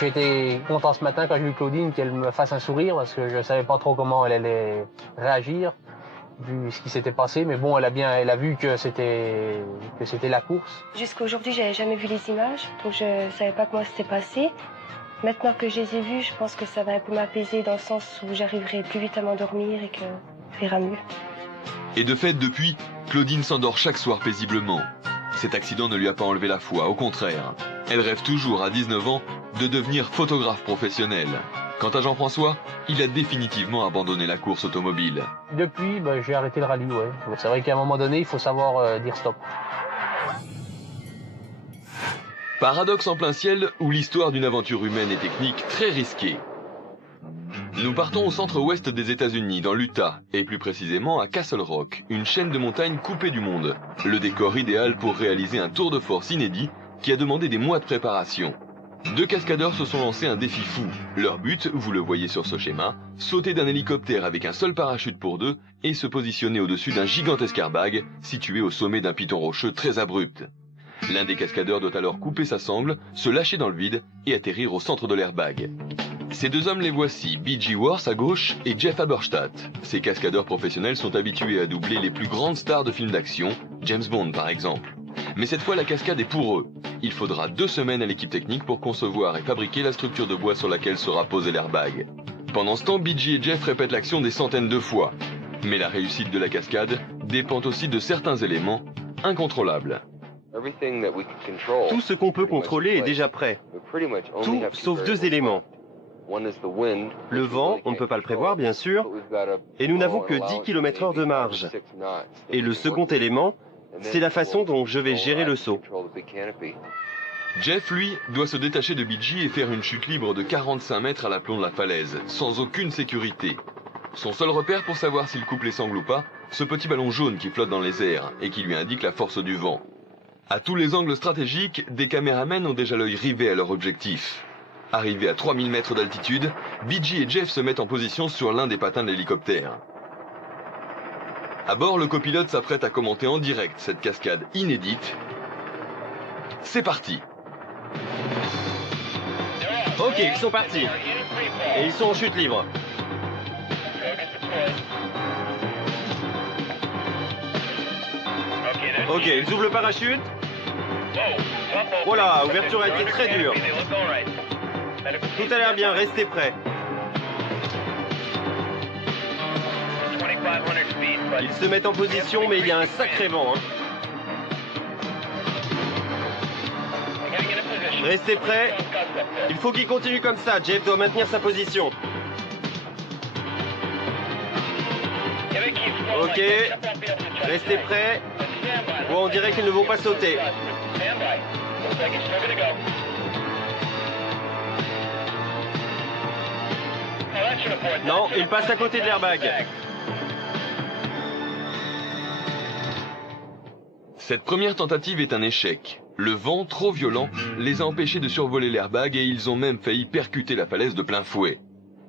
J'ai été content ce matin quand j'ai vu Claudine qu'elle me fasse un sourire parce que je ne savais pas trop comment elle allait réagir vu ce qui s'était passé. Mais bon, elle a vu que c'était la course. Jusqu'à aujourd'hui, j'avais jamais vu les images, donc je savais pas comment c'était passé. Maintenant que je les ai vues, je pense que ça va un peu m'apaiser dans le sens où j'arriverai plus vite à m'endormir et que ça ira mieux. Et de fait, depuis, Claudine s'endort chaque soir paisiblement. Cet accident ne lui a pas enlevé la foi, au contraire. Elle rêve toujours, à 19 ans, de devenir photographe professionnel. Quant à Jean-François, il a définitivement abandonné la course automobile. Depuis, j'ai arrêté le rallye, ouais. C'est vrai qu'à un moment donné, il faut savoir dire stop. Paradoxe en plein ciel, où l'histoire d'une aventure humaine et technique très risquée. Nous partons au centre-ouest des États-Unis, dans l'Utah, et plus précisément à Castle Rock, une chaîne de montagnes coupée du monde. Le décor idéal pour réaliser un tour de force inédit qui a demandé des mois de préparation. Deux cascadeurs se sont lancés un défi fou. Leur but, vous le voyez sur ce schéma, sauter d'un hélicoptère avec un seul parachute pour deux et se positionner au-dessus d'un gigantesque airbag situé au sommet d'un piton rocheux très abrupt. L'un des cascadeurs doit alors couper sa sangle, se lâcher dans le vide et atterrir au centre de l'airbag. Ces deux hommes les voici, B.G. Worth à gauche et Jeff Haberstadt. Ces cascadeurs professionnels sont habitués à doubler les plus grandes stars de films d'action, James Bond par exemple. Mais cette fois la cascade est pour eux. Il faudra 2 semaines à l'équipe technique pour concevoir et fabriquer la structure de bois sur laquelle sera posé l'airbag. Pendant ce temps, B.G. et Jeff répètent l'action des centaines de fois. Mais la réussite de la cascade dépend aussi de certains éléments incontrôlables. Tout ce qu'on peut contrôler est déjà prêt. Tout sauf 2 éléments. Le vent, on ne peut pas le prévoir bien sûr, et nous n'avons que 10 km/h de marge. Et le second élément, c'est la façon dont je vais gérer le saut. Jeff, lui, doit se détacher de B.G. et faire une chute libre de 45 mètres à l'aplomb de la falaise, sans aucune sécurité. Son seul repère pour savoir s'il coupe les sangles ou pas, ce petit ballon jaune qui flotte dans les airs et qui lui indique la force du vent. À tous les angles stratégiques, des caméramens ont déjà l'œil rivé à leur objectif. Arrivés à 3000 mètres d'altitude, B.G. et Jeff se mettent en position sur l'un des patins de l'hélicoptère. À bord, le copilote s'apprête à commenter en direct cette cascade inédite. C'est parti! Ok, ils sont partis. Et ils sont en chute libre. Ok, ils ouvrent le parachute. Voilà, ouverture a été très dure. Tout a l'air bien, restez prêts. Ils se mettent en position, mais il y a un sacré vent. Hein. Restez prêts. Il faut qu'il continue comme ça. Jeff doit maintenir sa position. Ok. Restez prêts. Bon, on dirait qu'ils ne vont pas sauter. Non, ils passent à côté de l'airbag. Cette première tentative est un échec. Le vent, trop violent, les a empêchés de survoler l'airbag et ils ont même failli percuter la falaise de plein fouet.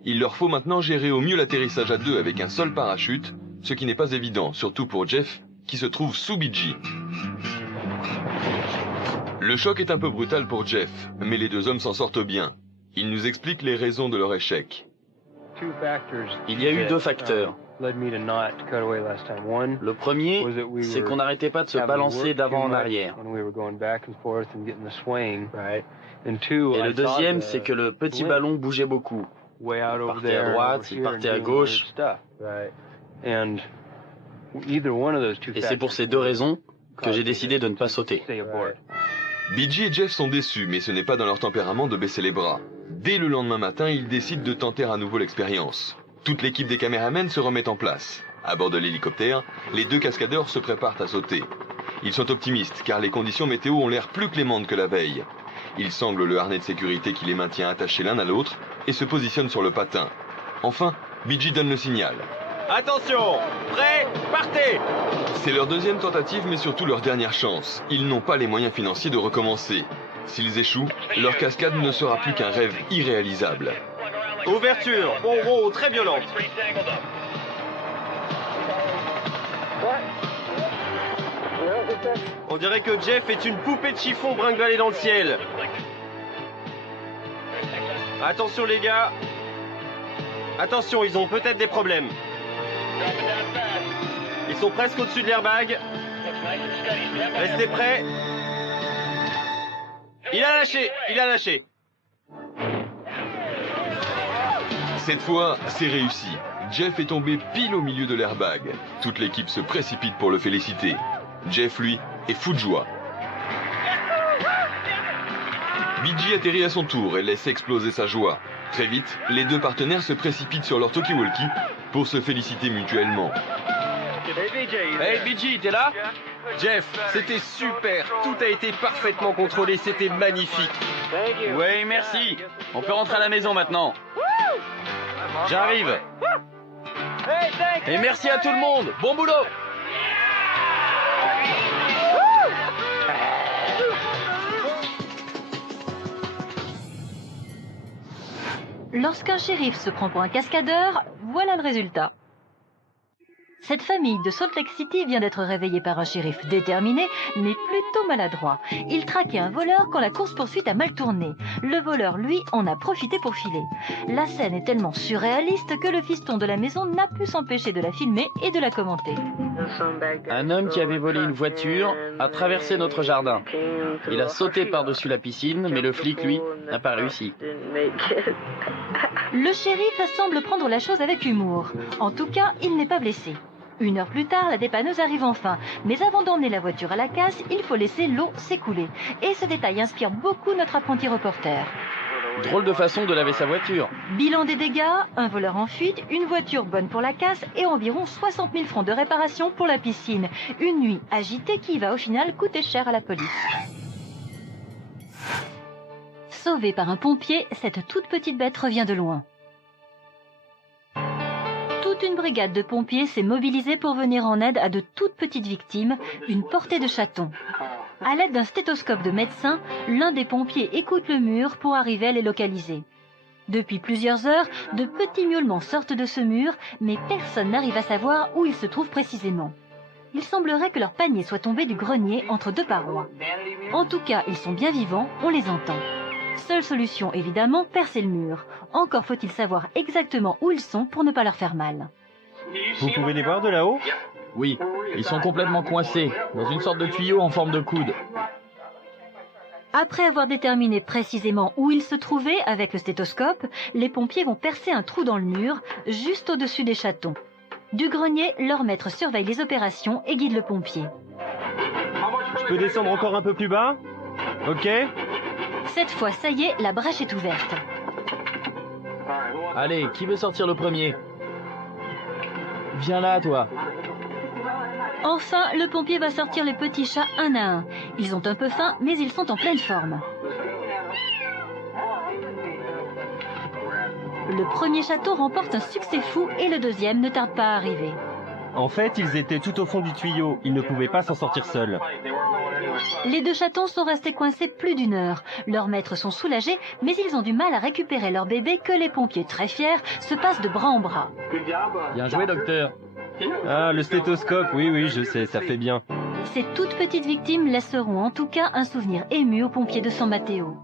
Il leur faut maintenant gérer au mieux l'atterrissage à deux avec un seul parachute, ce qui n'est pas évident, surtout pour Jeff, qui se trouve sous BG. Le choc est un peu brutal pour Jeff, mais les deux hommes s'en sortent bien. Il nous explique les raisons de leur échec. Il y a eu deux facteurs. Le premier, c'est qu'on n'arrêtait pas de se balancer d'avant en arrière. Et le deuxième, c'est que le petit ballon bougeait beaucoup. Il partait à droite, il partait à gauche. Et c'est pour ces deux raisons que j'ai décidé de ne pas sauter. BG et Jeff sont déçus, mais ce n'est pas dans leur tempérament de baisser les bras. Dès le lendemain matin, ils décident de tenter à nouveau l'expérience. Toute l'équipe des caméramens se remet en place. À bord de l'hélicoptère, les deux cascadeurs se préparent à sauter. Ils sont optimistes car les conditions météo ont l'air plus clémentes que la veille. Ils sanglent le harnais de sécurité qui les maintient attachés l'un à l'autre et se positionnent sur le patin. Enfin, BG donne le signal. Attention, prêts, partez! C'est leur deuxième tentative mais surtout leur dernière chance. Ils n'ont pas les moyens financiers de recommencer. S'ils échouent, leur cascade ne sera plus qu'un rêve irréalisable. Ouverture, oh, très violente. On dirait que Jeff est une poupée de chiffon bringalée dans le ciel. Attention les gars. Attention, ils ont peut-être des problèmes. Ils sont presque au-dessus de l'airbag. Restez prêts. Il a lâché. Cette fois, c'est réussi. Jeff est tombé pile au milieu de l'airbag. Toute l'équipe se précipite pour le féliciter. Jeff, lui, est fou de joie. BG atterrit à son tour et laisse exploser sa joie. Très vite, les deux partenaires se précipitent sur leur talkie-walkie pour se féliciter mutuellement. Hey BG, t'es là? Jeff, c'était super. Tout a été parfaitement contrôlé, c'était magnifique. Oui, merci. On peut rentrer à la maison maintenant. J'arrive. Et merci à tout le monde. Bon boulot. Lorsqu'un shérif se prend pour un cascadeur, voilà le résultat. Cette famille de Salt Lake City vient d'être réveillée par un shérif déterminé, mais plutôt maladroit. Il traquait un voleur quand la course-poursuite a mal tourné. Le voleur, lui, en a profité pour filer. La scène est tellement surréaliste que le fiston de la maison n'a pu s'empêcher de la filmer et de la commenter. Un homme qui avait volé une voiture a traversé notre jardin. Il a sauté par-dessus la piscine, mais le flic, lui, n'a pas réussi. Le shérif semble prendre la chose avec humour. En tout cas, il n'est pas blessé. 1 heure plus tard, la dépanneuse arrive enfin. Mais avant d'emmener la voiture à la casse, il faut laisser l'eau s'écouler. Et ce détail inspire beaucoup notre apprenti reporter. Drôle de façon de laver sa voiture. Bilan des dégâts, un voleur en fuite, une voiture bonne pour la casse et environ 60 000 francs de réparation pour la piscine. Une nuit agitée qui va au final coûter cher à la police. Sauvée par un pompier, cette toute petite bête revient de loin. Toute une brigade de pompiers s'est mobilisée pour venir en aide à de toutes petites victimes, une portée de chatons. À l'aide d'un stéthoscope de médecin, l'un des pompiers écoute le mur pour arriver à les localiser. Depuis plusieurs heures, de petits miaulements sortent de ce mur, mais personne n'arrive à savoir où ils se trouvent précisément. Il semblerait que leur panier soit tombé du grenier entre deux parois. En tout cas, ils sont bien vivants, on les entend. Seule solution, évidemment, percer le mur. Encore faut-il savoir exactement où ils sont pour ne pas leur faire mal. Vous pouvez les voir de là-haut? Oui, ils sont complètement coincés, dans une sorte de tuyau en forme de coude. Après avoir déterminé précisément où ils se trouvaient avec le stéthoscope, les pompiers vont percer un trou dans le mur, juste au-dessus des chatons. Du grenier, leur maître surveille les opérations et guide le pompier. Je peux descendre encore un peu plus bas? Ok. Cette fois, ça y est, la brèche est ouverte. Allez, qui veut sortir le premier? Viens là, toi. Enfin, le pompier va sortir les petits chats un à un. Ils ont un peu faim, mais ils sont en pleine forme. Le premier chaton remporte un succès fou et le deuxième ne tarde pas à arriver. En fait, ils étaient tout au fond du tuyau. Ils ne pouvaient pas s'en sortir seuls. Les deux chatons sont restés coincés plus d'une heure. Leurs maîtres sont soulagés, mais ils ont du mal à récupérer leur bébé que les pompiers, très fiers, se passent de bras en bras. Bien joué, docteur. Ah, le stéthoscope, oui, je sais, ça fait bien. Ces toutes petites victimes laisseront en tout cas un souvenir ému aux pompiers de San Mateo.